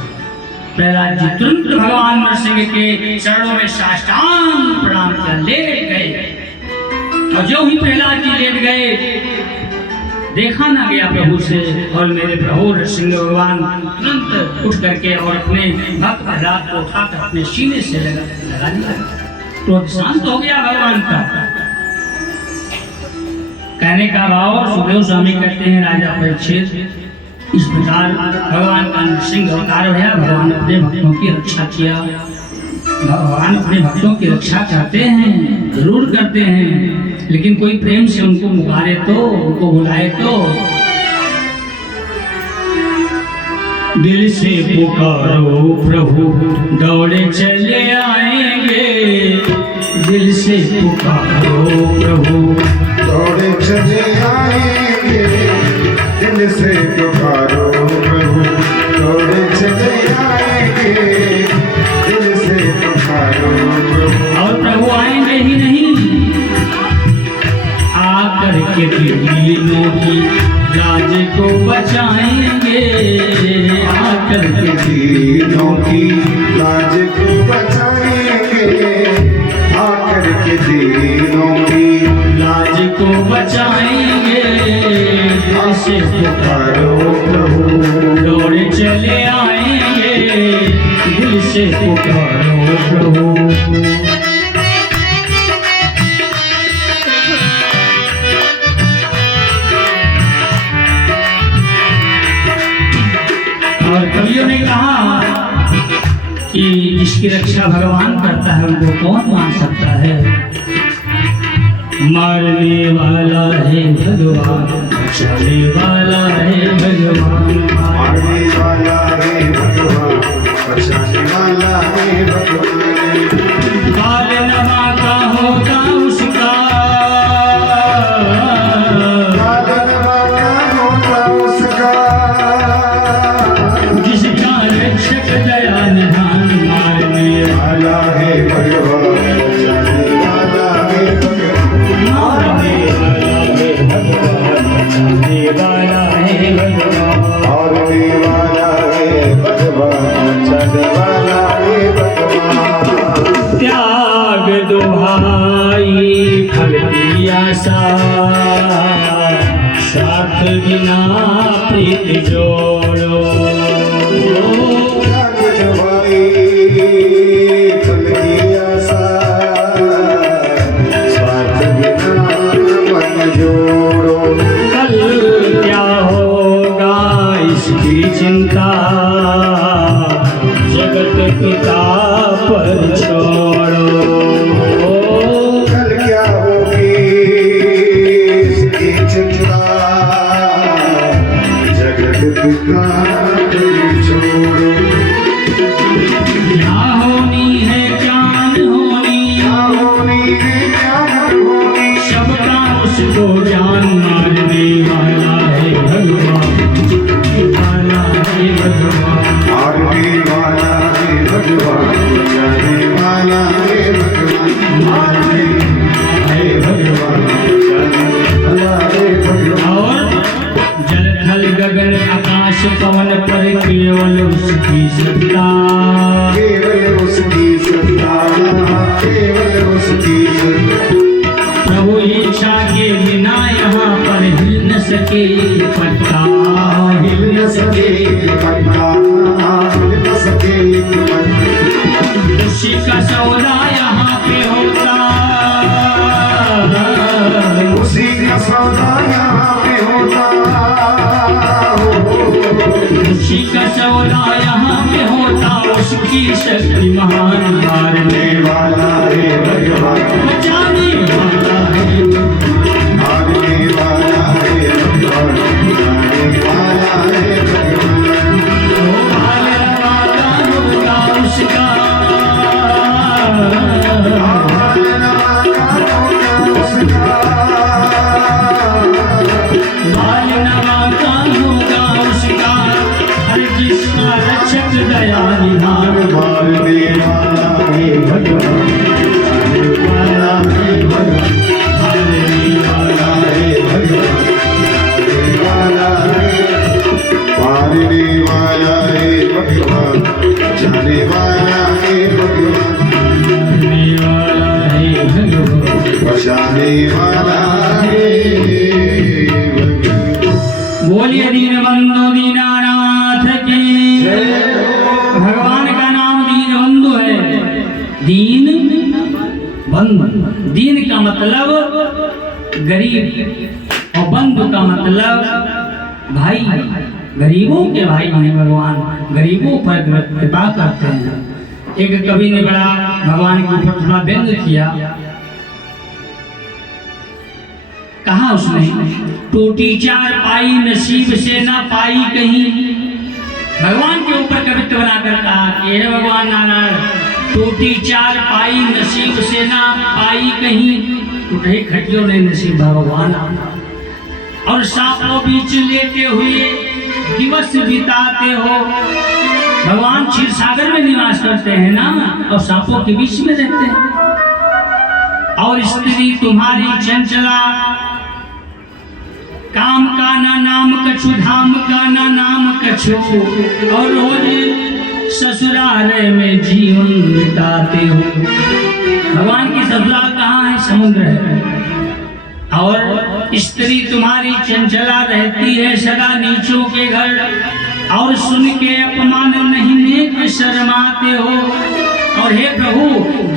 प्रहलाद जी तुरंत भगवान नरसिंह के चरणों में साष्टांग प्रणाम किया, लेट गए। और जो ही प्रहलाद जी लेट गए, देखा ना गया प्रभु से, और मेरे प्रभु नरसिंह भगवान तुरंत उठ करके और अपने भक्त प्रहलाद को उठाकर अपने सीने से लगा दिया। क्रोध शांत हो गया भगवान का। कहने का भाव सुखदेव स्वामी कहते हैं राजा परीक्षित इस प्रकार भगवान का नरसिंह अवतार भया। भगवान अपने भक्तों की रक्षा किया। भगवान अपने भक्तों की रक्षा करते हैं, जरूर करते हैं, लेकिन कोई प्रेम से उनको पुकारे तो, उनको बुलाए तो। दिल से पुकारो प्रभु दौड़े चले आएंगे, दिल से पुकारो प्रभु दौड़े चले आएंगे, दिल से पुकारो प्रभु दौड़े चले आएंगे, दिल से पुकारो प्रभु। और प्रभु आएंगे ही नहीं, आकर के दीनों की लाज को बचाएंगे, आकर के दीनों की लाज को बचाएंगे, आकर के दीनों की लाज को बचाएंगे। दिल से पुकारो प्रभु दौड़े चले आएंगे, दिल से पुकारो प्रभु। और कवियों ने कहा कि जिसकी रक्षा भगवान करता है उनको कौन मान सकता है। मारने वाला है भगवान, बचाने वाला है भगवान, मारने वाला है भगवान, बचाने वाला है भगवान। बाल नमा का होता उसका, बादल वाला होता उसका, जिसका रक्षक दया निधान। मारने वाला है भगवान, बचाने वाला है भगवान, मारने वाला है भगवान, बचाने वाला है भगवान। मारने वाला है भगवान, बचाने वाला है भगवान। त्याग दो भाई फल की आशा, साथ बिना प्रीत जोड़ो। कल क्या होगा इसकी चिंता, जगत पिता पर छोड़ो। कल क्या होगी इसकी चिंता, जगत पिता पर छोड़ो। क्या होनी है ज्ञान होनी, क्या होनी है ज्ञान होनी, सबका उसको ज्ञान। मारने वाला है भगवान, वाला है भगवान, मारने वाला है भगवान, बचाने वाला की शक्ति महान, मारने वाला है भगवान, बचाने वाला है, मारने वाला है भगवान, बचाने वाला है भगवान। भाले वाला होगा उसका, भालनवा का होगा उसका, हर जिसका रक्षक दया निधान, मारने वाला है भगवान, बचाने वाला है भगवान, मारने वाला है भगवान, बचाने वाला है भगवान, बचाने वाला है भगवान। बोलिए दीनबंधु दीनानाथ की। भगवान का नाम दीनबंधु है। दीन बंधु, दीन का मतलब गरीब और बंधु का मतलब भाई, गरीबों के भाई हैं भगवान, गरीबों पर कृपा करते हैं। एक कवि ने बड़ा भगवान के ऊपर थोड़ा व्यंग किया, कहा उसने, टूटी चार पाई नसीब से ना पाई कहीं। भगवान के ऊपर कवित्व बनाकर कहा कि हे भगवान नारायण, टूटी चार पाई नसीब से ना पाई कहीं, टूटे खटियों ने नसीब भगवान, और सांपों बीच लेते हुए दिवस बिताते हो। भगवान क्षीर सागर में निवास करते हैं ना, और सांपों के बीच में रहते हैं। और स्त्री तुम्हारी चंचला, काम का ना नाम कछु, धाम का ना नाम कछु, और रोज ससुराल में जीवन बिताते हो। भगवान की ससुराल कहाँ है? समुद्र है। और स्त्री तुम्हारी चंचला रहती है सदा नीचों के घर, और सुन के अपमान नहीं नेक शर्माते हो। और हे प्रभु,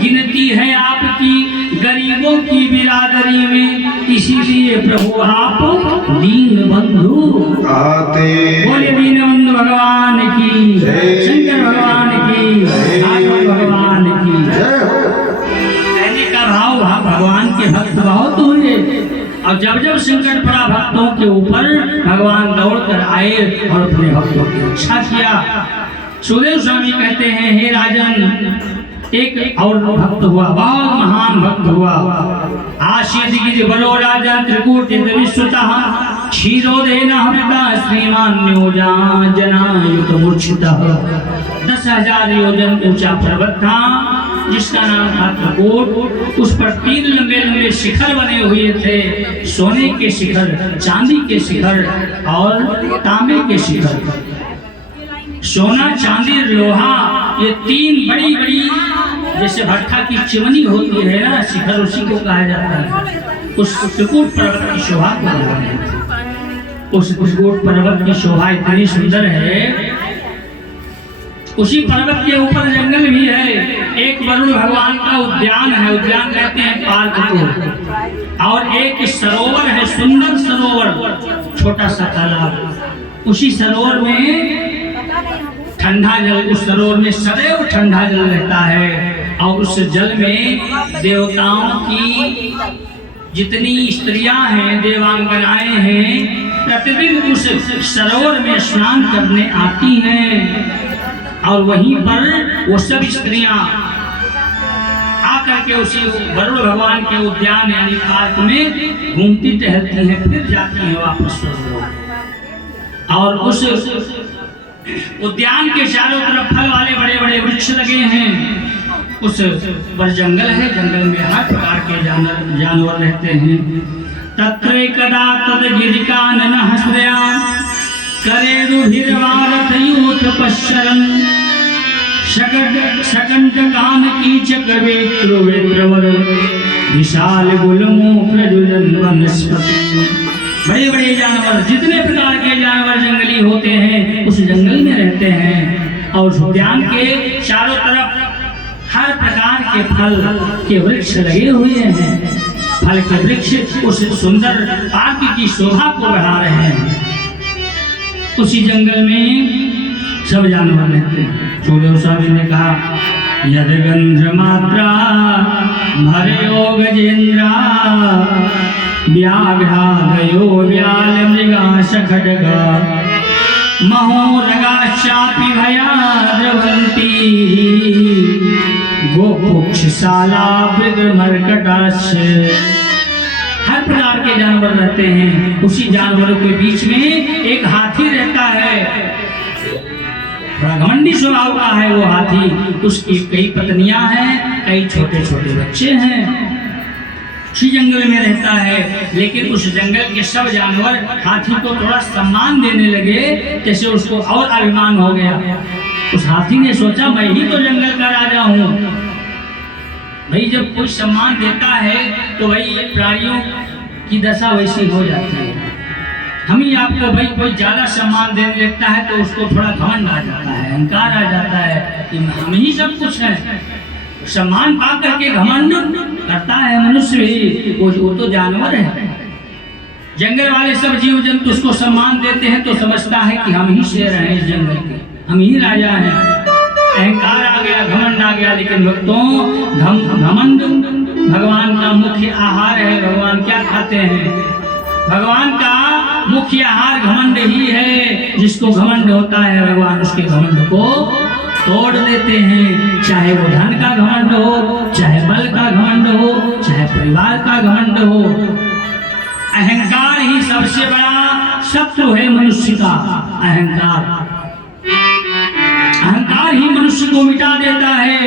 गिनती है आपकी गरीबों की बिरादरी में, इसीलिए प्रभु आप दीन बंधु आते। बोले दीन बंधु भगवान की, शंकर भगवान की, भागवत भगवान की। कहने का भाव भगवान के भक्त बहुत हुए, और जब जब संकट पड़ा भक्तों के ऊपर, भगवान दौड़ कर आए और अपने भक्तों की रक्षा किया। सुखदेव स्वामी कहते हैं, हे राजन, एक और भक्त हुआ, बहुत महान भक्त हुआ। आशीष गिरि बलो राजा त्रिकूट विश्वतः, क्षीरोदेन हविता श्रीमान्यो जनायुत मूर्छितः। 10,000 योजन ऊंचा पर्वत था जिसका नाम था त्रिकूट। उस पर 3 लंबे लंबे शिखर बने हुए थे, सोने के शिखर, चांदी के शिखर और तांबे के शिखर। सोना, चांदी, लोहा, ये 3 बड़ी बड़ी, जैसे भट्ठा की चिमनी होती है ना, शिखर उसी को कहा जाता है। उस त्रिकूट पर्वत की शोभा को बढ़ा है। उस त्रिकूट पर्वत की शोभा इतनी सुंदर है। उसी पर्वत के ऊपर जंगल भी है। एक वरुण भगवान का उद्यान है, उद्यान कहते हैं पार्क को, और एक सरोवर है, सुंदर सरोवर, छोटा सा तालाब। उसी सरोवर में ठंडा जल, उस सरोवर में सदैव ठंडा जल रहता है, और उस जल में देवताओं की जितनी स्त्रियां हैं, देवांगनाएं हैं, प्रतिदिन उस सरोवर में स्नान करने आती हैं। और वहीं पर वो सब स्त्रियां आकर के उसी वरुण भगवान के उद्यान यानी पार्क में घूमती टहलती हैं, फिर जाती हैं वापस स्वर्ग। और उस उद्यान के चारों तरफ फल वाले बड़े बड़े वृक्ष लगे हैं। उस पर जंगल है, जंगल में हर प्रकार के जानवर रहते हैं। तत्र कदा तद गिरिकानन हस्रया, करे रुधिरवारथ यूथ पश्चरन्, शकंटकान कीचक वेत्रवर, विशाल गुलमो प्रजुजन वनस्पति। बड़े बड़े जानवर, जितने प्रकार के जानवर जंगली होते हैं उस जंगल में रहते हैं। और उस उद्यान के चारों तरफ हर प्रकार के फल के वृक्ष लगे हुए हैं। फल के वृक्ष उस सुंदर पार्क की शोभा को बढ़ा रहे हैं। उसी जंगल में सब जानवर रहते हैं। सुखदेव स्वामी ने कहा यद गंध मात्रा भरयो गजेंद्रा व्याघ्रादयो व्याल मृगा खड्गा महोरगाश्चापि भयाद्रवन्ति गोपुक्षशाला मृगमर्कटाश्च। हर प्रकार के जानवर रहते हैं, उसी जानवरों के बीच में एक हाथी रहता है। बड़ा घमंडी स्वभाव का है वो हाथी। उसकी कई पत्नियां हैं, कई छोटे छोटे बच्चे हैं। उसी जंगल में रहता है, लेकिन उस जंगल के सब जानवर हाथी को थोड़ा सम्मान देने लगे, जैसे उसको और अभिमान हो गया। उस हाथी ने सोचा मैं ही तो जंगल का राजा हूँ। भाई जब कोई सम्मान देता है तो भाई ये प्राणियों की दशा वैसी हो जाती है। हम ही आपको भाई कोई ज्यादा सम्मान देने लगता है तो उसको थोड़ा घमंड आ जाता है, अहंकार आ जाता है कि हम ही सब कुछ है। सम्मान पा करके घमंड करता है मनुष्य भी, वो तो जानवर है। जंगल वाले सब जीव जंतु उसको सम्मान देते हैं तो समझता है कि हम ही शेर हैं इस जंगल के, हम ही राजा हैं। अहंकार आ गया, घमंड आ गया। लेकिन भक्तों घमंड भगवान का मुख्य आहार है। भगवान क्या खाते हैं? भगवान का मुख्य आहार घमंड ही है। जिसको घमंड होता है भगवान उसके घमंड को तोड़ देते हैं। चाहे वो धन का घमंड हो, चाहे बल का घमंड हो, चाहे परिवार का घमंड हो। अहंकार ही सबसे बड़ा शत्रु है मनुष्य का। अहंकार ही मनुष्य को मिटा देता है,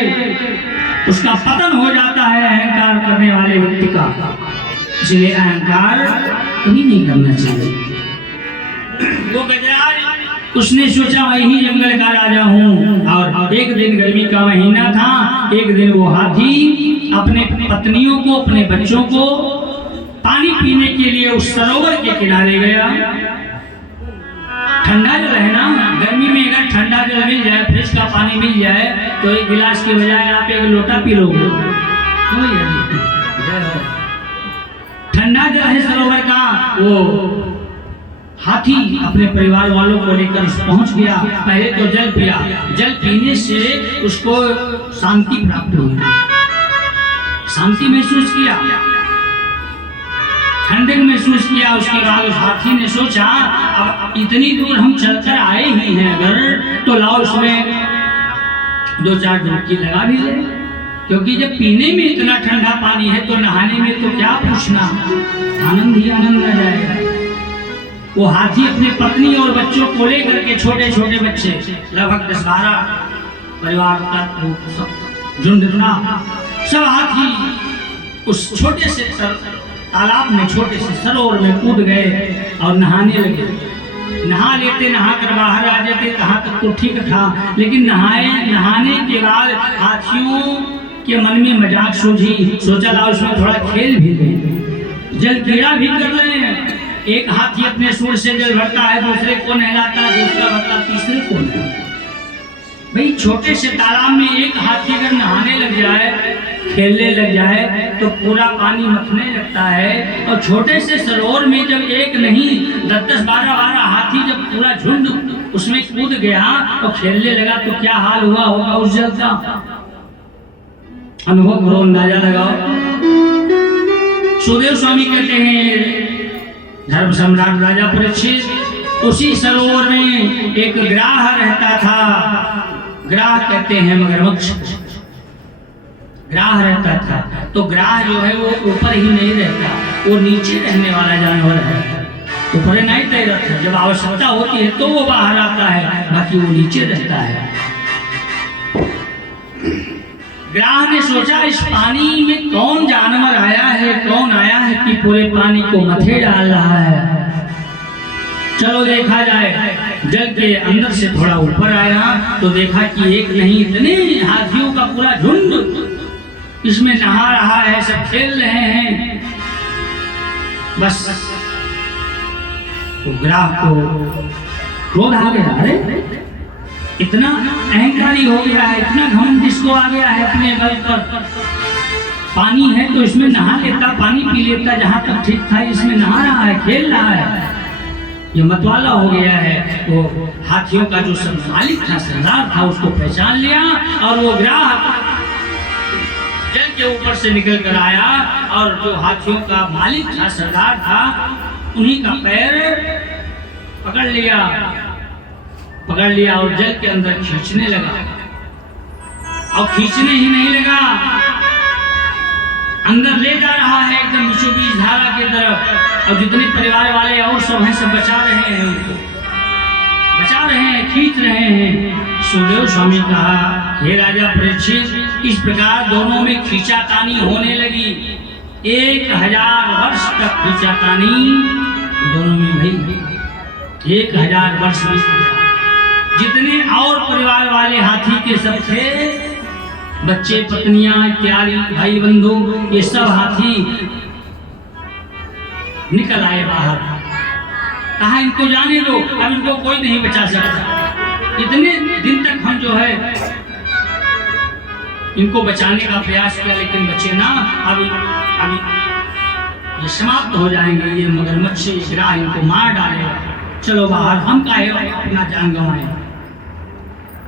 उसका पतन हो जाता है अहंकार करने वाले व्यक्ति का। इसलिए अहंकार कभी नहीं करना चाहिए। वो गजराज उसने सोचा मैं ही जंगल का राजा हूँ। और एक दिन गर्मी का महीना था। एक दिन वो हाथी अपने पत्नियों को, अपने बच्चों को पानी पीने के लिए उस सरोवर के किनारे गया। ठंडा जल है ना, गर्मी में अगर ठंडा जल मिल जाए, फ्रिज का पानी मिल जाए तो एक गिलास के बजाय आप एक लोटा पी लोगे। ठंडा जल है सरोवर का। वो हाथी अपने परिवार वालों को लेकर पहुंच गया। पहले तो जल पिया। जल पीने से उसको शांति प्राप्त हुई, शांति महसूस किया, ठंडक महसूस किया। उसके बाद उस हाथी ने सोचा अब इतनी दूर हम चलकर आए ही हैं अगर, तो लाओ उसमें 2-4 डुबकी लगा भी ले। क्योंकि जब पीने में इतना ठंडा पानी है तो नहाने में तो क्या पूछना, आनंद ही आनंद आ जाएगा। वो हाथी अपनी पत्नी और बच्चों को लेकर के, छोटे छोटे बच्चे लगभग 10-12 परिवार का झुंड था, सब हाथी उस छोटे से तालाब में, छोटे से सरोवर में कूद गए और नहाने लगे। नहा लेते, नहा कर बाहर आ जाते, कहाँ तक तो ठीक था। लेकिन नहाने के बाद हाथियों के मन में मजाक सूझी। सोचा ला उसमें थोड़ा खेल भी ले, जल क्रीड़ा भी कर ले। एक हाथी अपने सूंड से जल भरता है, दूसरे को नहलाता है, दूसरा भरता, तीसरे को नहलाता। भाई छोटे से तालाब में एक हाथी अगर नहाने लग जाए, खेलने लग जाए तो पूरा पानी मथने लगता है। और छोटे से सरोवर में जब एक नहीं 10-10, 12-12 हाथी जब पूरा झुंड उसमें कूद गया और खेलने लगा तो क्या हाल हुआ होगा उस जल का। अनुभव करो, अंदाजा लगाओ। सुखदेव स्वामी कहते हैं धर्म सम्राट राजा परीक्षित उसी सरोवर में एक ग्राह रहता था। ग्राह कहते हैं मगरमच्छ, ग्राह रहता था। तो ग्राह जो है वो ऊपर ही नहीं रहता, वो नीचे रहने वाला जानवर है। ऊपर नहीं तैरता है, जब आवश्यकता होती है तो वो बाहर आता है, बाकी वो नीचे रहता है। ग्राह ने सोचा इस पानी में कौन जानवर आया है, कौन आया है कि पूरे पानी को मथे डाल रहा है। चलो देखा जाए। जल के अंदर से थोड़ा ऊपर आया तो देखा कि एक नहीं इतने हाथियों का पूरा झुंड इसमें नहा रहा है, सब खेल रहे हैं। बस तो ग्राह को क्रोध आ गया, अरे इतना अहंकारी हो गया है, इतना घमंड जिसको आ गया है अपने बल पर। पानी है तो इसमें नहा लेता, पानी पी लेता, जहां तक ठीक था इसमें नहा रहा है, खेल रहा है। ये मतवाला हो गया है। वो हाथियों का जो मालिक था, सरदार था, उसको पहचान लिया और वो ग्राह जल के ऊपर से निकल कर आया और जो हाथियों का मालिक था, सरदार था, उन्हीं का पैर पकड़ लिया और जल के अंदर खींचने लगा। और खींचने ही नहीं लगा, अंदर ले जा रहा है एकदम बीचों बीच धारा की तरफ। और जितने परिवार वाले और सब हैं, सब बचा रहे हैं, उनको बचा रहे हैं, खींच रहे हैं। सुखदेव स्वामी कहा, हे राजा परीक्षित, इस प्रकार दोनों में खींचातानी होने लगी। 1000 वर्ष तक खींचातानी दोनों में भई। 1000 वर्ष में जितने और परिवार वाले हाथी के सब थे, बच्चे, पत्नियां इत्यादि, भाई बंधु, ये सब हाथी निकल आए बाहर। कहा इनको जाने दो, अब इनको कोई नहीं बचा सकता। इतने दिन तक हम जो है इनको बचाने का प्रयास किया, लेकिन बचे ना। अभी ये समाप्त हो जाएंगे, ये मगरमच्छ, ये ग्राह इनको मार डालेगा। चलो बाहर, हम काहे अपना जान गंवाएं।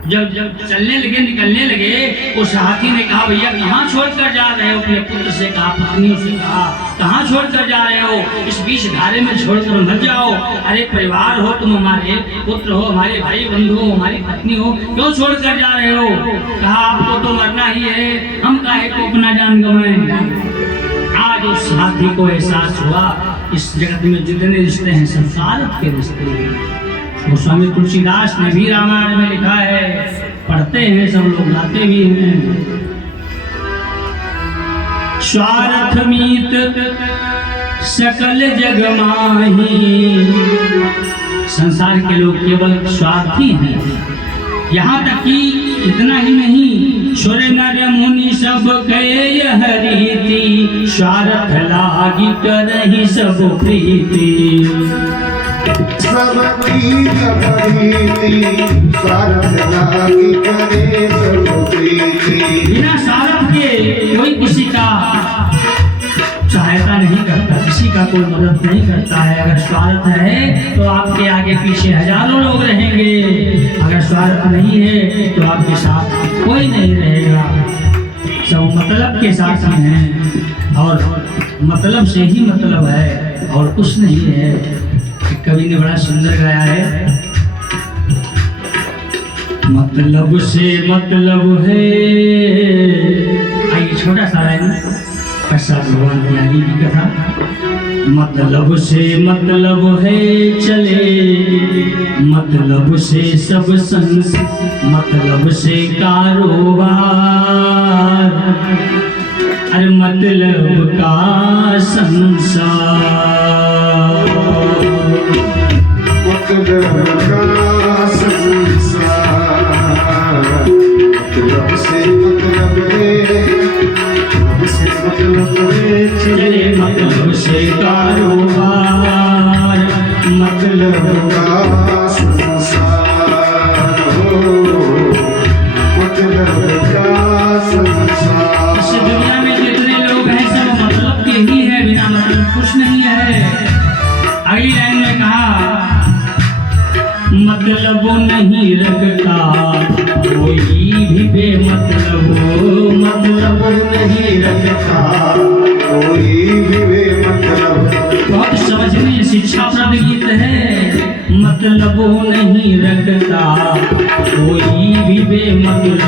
जब चलने लगे, निकलने लगे, उस हाथी ने कहा, भैया कहाँ छोड़कर जा रहे हो? अपने पुत्र से कहा, पत्नियों से कहा, कहाँ छोड़कर जा रहे हो? इस बीच धारे में छोड़कर मत जाओ। अरे परिवार हो तुम, हमारे पुत्र हो, हमारे भाई बंधु हो, हमारी पत्नी हो, क्यों छोड़कर जा रहे हो? कहा, आपको तो मरना ही है, हम काहे को अपना जान गंवाएं। आज उस हाथी को एहसास हुआ, इस जगत में जितने रिश्ते हैं सब स्वार्थ के रिश्ते हैं। गोस्वामी तुलसीदास ने भी रामायण में लिखा है, पढ़ते हैं सब लोग, गाते भी हैं। स्वार्थ मीत सकल जग माही। संसार के लोग केवल स्वार्थी हैं। यहाँ तक कि इतना ही नहीं, सुर नर मुनि सब कहे यह रीति, स्वार्थ लागी करहि सब प्रीति। सब प्रीत प्रीति, स्वार्थ लागी करे सब प्रीति। बिना स्वार्थ के कोई किसी का सहायता नहीं करता, किसी का कोई मदद नहीं करता है। अगर स्वार्थ है तो आपके आगे पीछे हजारों लोग रहेंगे, अगर स्वार्थ नहीं है तो आपके साथ कोई नहीं रहेगा। सब मतलब के साथ ही हैं और मतलब से ही मतलब है और कुछ नहीं है। कवि ने बड़ा सुंदर गाया है, मतलब से मतलब है। आइए छोटा सा है ना, प्रसाद भगवान बिहारी की कथा। मतलब से मतलब है चले, मतलब से सब संस, मतलब से कारोबार। अरे मतलब का संसार, मतलब का संसार। मतलब से मतलब है, चले मतलब से कारोबार, मतलब का संसार हो, मतलब का संसार। इस दुनिया में जितने लोग हैं सब मतलब के ही है, बिना मतलब कुछ नहीं है। अगली लाइन में कहा, मतलब नहीं रखता कोई भी बेमतलब, मतलब नहीं रखता कोई भी बेमतलब। बहुत समझने शिक्षा प्रद गीत है। मतलब नहीं रखता कोई भी बेमतलब,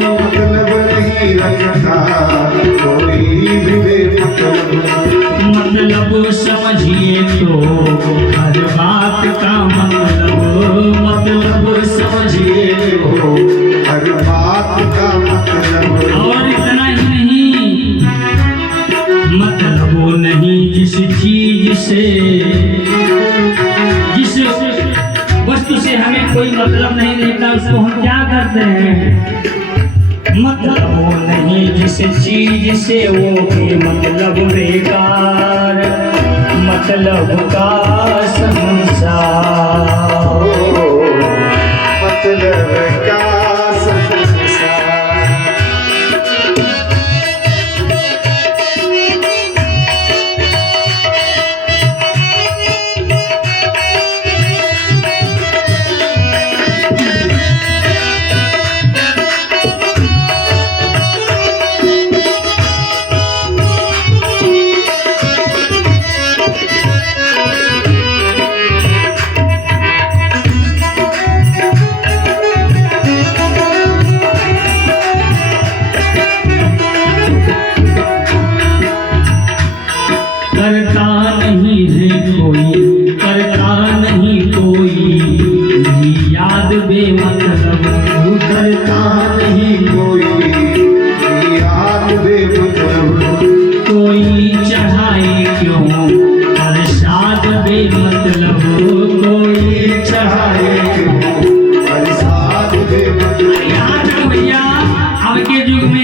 मतलब नहीं रखता कोई भी बेमतलब। मतलब समझिए तो हर बात का मतलब, मतलब समझिए हो हर बात का मतलब। और इतना ही नहीं, मतलब वो नहीं जिस चीज से, जिस वस्तु से हमें कोई मतलब नहीं रहता, उसको हम क्या करते हैं? मतलब वो नहीं जिस चीज से, वो भी मतलब बेकार, मतलब का संसार, मतलब का संसार।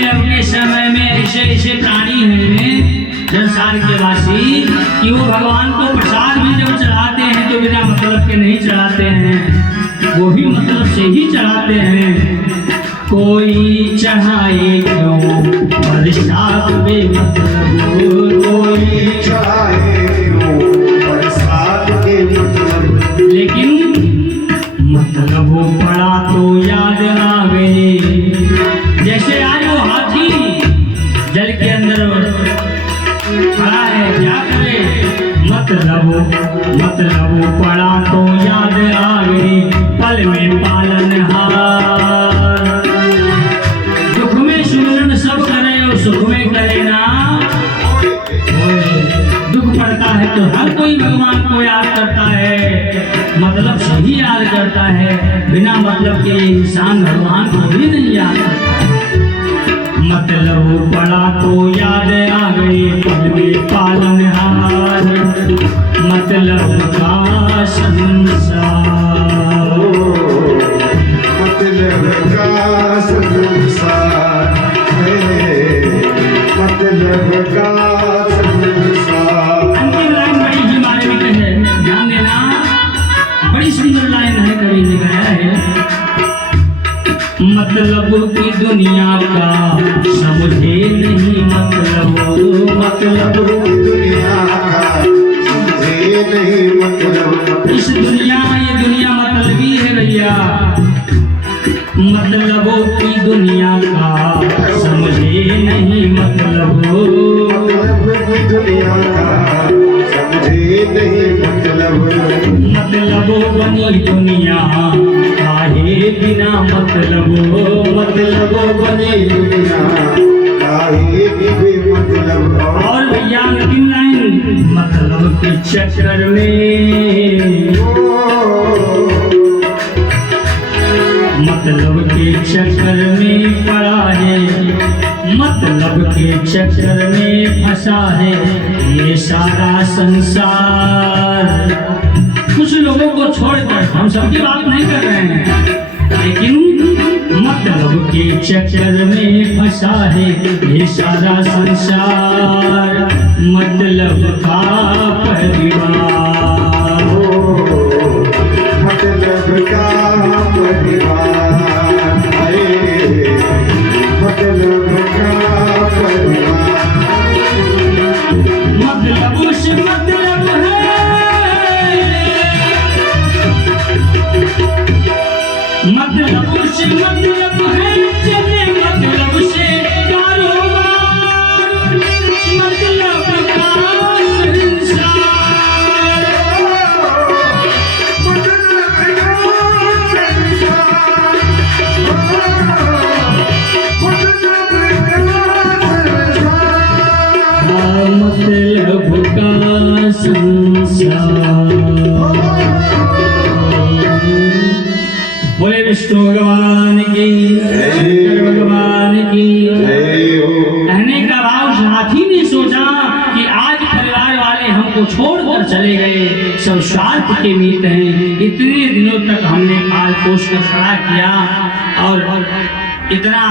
अब के समय में ऐसे ऐसे प्राणी हैं संसार के वासी कि वो भगवान को प्रसाद भी जब चढ़ाते हैं तो बिना मतलब के नहीं चढ़ाते हैं, वो भी मतलब से ही चढ़ाते हैं। कोई चढ़ाए क्यों प्रसाद बेमतलब, कोई चाहे क्यों बरसात के मतलब, लेकिन मतलब वो पड़ा तो याद आ गई। जैसे आज वो हाथी जल के अंदर खड़ा है, क्या करे, मतलब वो पड़ा तो याद आ गई। पल में पालनहार, दुख में सुमिरन सब करे और सुख में करे ना। दुख पड़ता है तो हर कोई भगवान को याद करता है, मतलब से ही याद करता है, बिना मतलब के इंसान भगवान को भी नहीं याद करता। मतलब पड़ा तो याद आ गई, पल में पालनहार, मतलब का संसार, मतलब का संसार है, मतलब का संसार। अंतिम लाइन बड़ी ही मारे में है, ध्यान देना, बड़ी सुंदर लाइन है, कवि ने गाया है। मतलब की दुनिया का समझे नहीं मतलब, मतलब दुनिया का समझे नहीं मतलब, इस दुनिया, ये दुनिया मतलबी है भैया। मतलबों की दुनिया का समझे नहीं मतलब, मतलब की दुनिया का समझे नहीं मतलब, मतलबों बनी दुनिया काहे बिना मतलब, मतलबों बनी दुनिया काहे भी मतलब। और भैया अंतिम लाइन, मतलब के चक्कर में, मतलब के चक्कर में पड़ा है, मतलब के चक्कर में फंसा है ये सारा संसार। कुछ लोगों को छोड़कर, हम सबकी बात नहीं कर रहे हैं, लेकिन मतलब के चक्कर में फंसा है ये सारा संसार, मतलब का परिवार, मतलब का परिवार है, मतलब का परिवार, मतलब से मतलब है, मतलब से मतलब है, चले मतलब से कारोबार, मतलब का संसार, मतलब का संसार। बोले विष्णु भगवान की, शंकर भगवान की। कहने का भाव, साथी ने सोचा कि आज परिवार वाले हमको छोड़कर चले गए, सब स्वार्थ के मीत हैं। इतने दिनों तक हमने पाल पोष कर खड़ा किया और इतना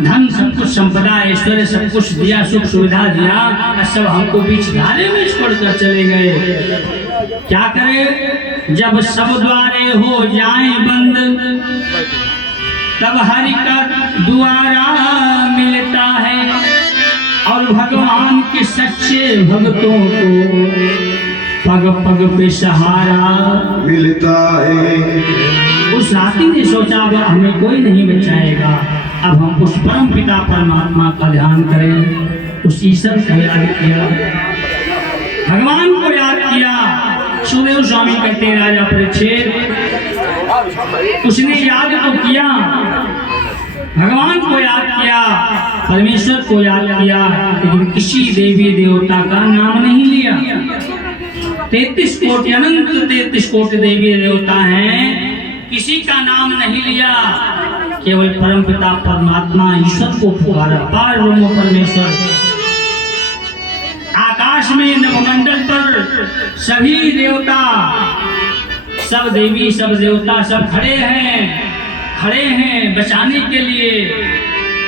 धन, सब कुछ संपदा ऐश्वर्य सब कुछ दिया, सुख सुविधा दिया, और सब हमको बीच धारे में छोड़कर चले गए। क्या करे, जब सब द्वारे हो जाए बंद, तब हरि का द्वारा मिलता है, और भगवान के सच्चे भक्तों को पग पग पे सहारा मिलता है। उस हाथी ने सोचा अब हमें कोई नहीं बचाएगा, अब हम उस परम पिता परमात्मा का ध्यान करें। उस ईश्वर को याद किया, भगवान को याद किया। सुखदेव स्वामी कहते हैं, राजा परीक्षित, उसने याद तो किया, भगवान को याद किया, परमेश्वर को याद किया, लेकिन किसी देवी देवता का नाम नहीं लिया। 33 कोटि, अनंत 33 कोटि देवी देवता हैं, किसी का नाम नहीं लिया, केवल परम पिता परमात्मा ईश्वर को पुकारा, पार ब्रह्म परमेश्वर। आकाश में नवमंडल पर सभी देवता, सब देवी, सब देवता, सब खड़े हैं बचाने के लिए।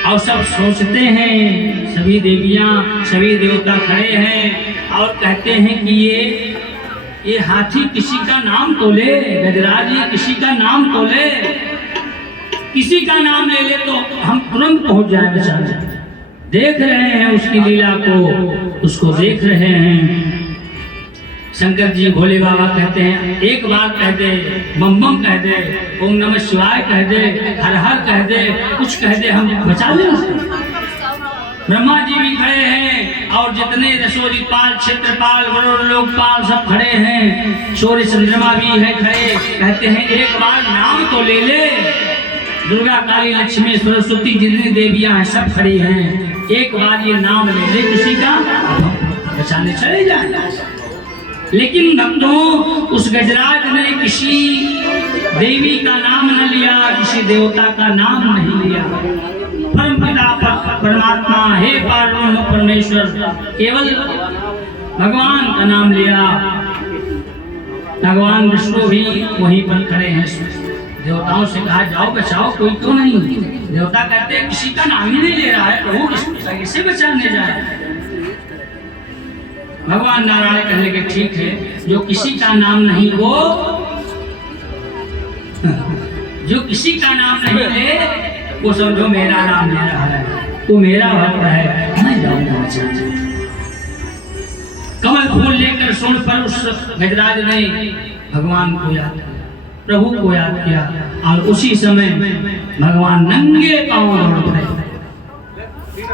और सब सोचते हैं, सभी देवियां सभी देवता खड़े हैं और कहते हैं कि ये हाथी किसी का नाम तो ले, गजराज ये किसी का नाम तो ले, किसी का नाम ले ले तो हम तुरंत पहुंच जाए बेचारे। देख रहे हैं उसकी लीला को, उसको देख रहे हैं। शंकर जी भोले बाबा कहते हैं एक बार कह दे, बम बम कह दे, ओम नमः शिवाय कह दे, हर हर कह दे, कुछ कह दे, हम बचा लें उसको। ब्रह्मा जी भी खड़े हैं और जितने रसोरीपाल, क्षेत्रपाल, वरुण लोकपाल सब खड़े हैं, सूर्य चंद्रमा भी है खड़े, कहते हैं एक बार नाम तो ले ले। दुर्गा, काली, लक्ष्मी, सरस्वती जितनी देवियां हैं सब खड़ी हैं, एक बार ये नाम ले ले किसी का, बचाने चले जाए। लेकिन भक्तों, उस गजराज ने किसी देवी का नाम न लिया, किसी देवता का नाम नहीं लिया। परमपिता परमात्मा, हे पार्वती परमेश्वर, केवल भगवान का नाम लिया। भगवान विष्णु भी वहीं पर खड़े हैं। देवताओं से कहा जाओ बचाओ, कोई क्यों नहीं। देवता कहते हैं किसी का नाम ही नहीं ले रहा है, प्रभु कैसे बचाने जाए। भगवान नारायण कहने के ठीक है, जो किसी का नाम नहीं वो जो किसी का नाम नहीं ले वो समझो मेरा नाम ले रहा है, वो मेरा भक्त है, मैं जाऊंगा बचाने। कमल फूल लेकर सूंड पर उस गजराज ने भगवान को याद किया, प्रभु को याद किया और उसी समय भगवान नंगे पांव दौड़ पड़े,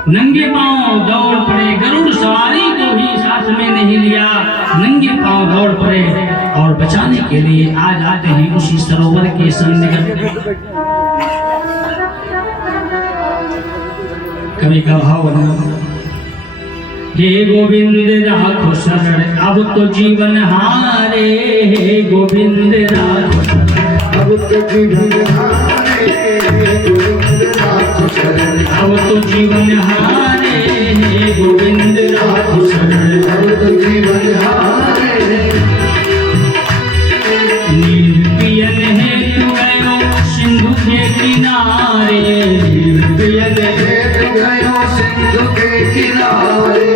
नंगे पांव दौड़ पड़े। गरुड़ सवारी को भी साथ में नहीं लिया, नंगे पांव दौड़ पड़े और बचाने के लिए आ जाते हैं उसी सरोवर के सन्निकट। कवि का भाव बना, हे गोविंद राखो शरण अब तो जीवन हारे, हे गोविंद राखो अब तो जीवन हारे, गोविंद राखो शरण अब तो जीवन हारे, हे गोविंद राखो शरण अब तो जीवन हारे। निर्पियन है तू गयो सिंधु के किनारे, निर्पियन है तू गयो सिंधु के किनारे,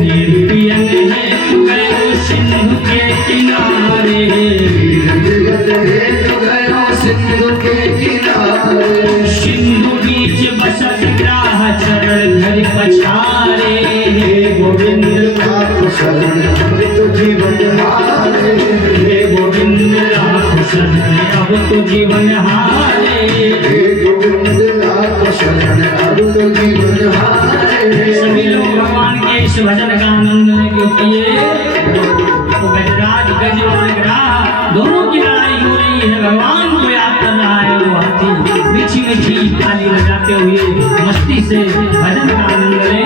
निर्पियन है तू गयो सिंधु के किनारे, सिंधु के किनारे, सिंधु बीच बसत ग्राह चरण धरि पछारे, हे गोविंद राखो शरण अब तो जीवन हारे, हे गोविंद राखो शरण अब तो जीवन हारे, हे गोविंद राखो शरण अब तो जीवन हारे। सभी लोग भगवान के इस भजन का आनंद लेके किए। तो गजराज गज और ग्राह दोनों की लड़ाई हो रही है, भगवान को याद कर रहा है वो हाथी मीठी मीठी ताली बजाते हुए मस्ती से भजन का आनंद ले।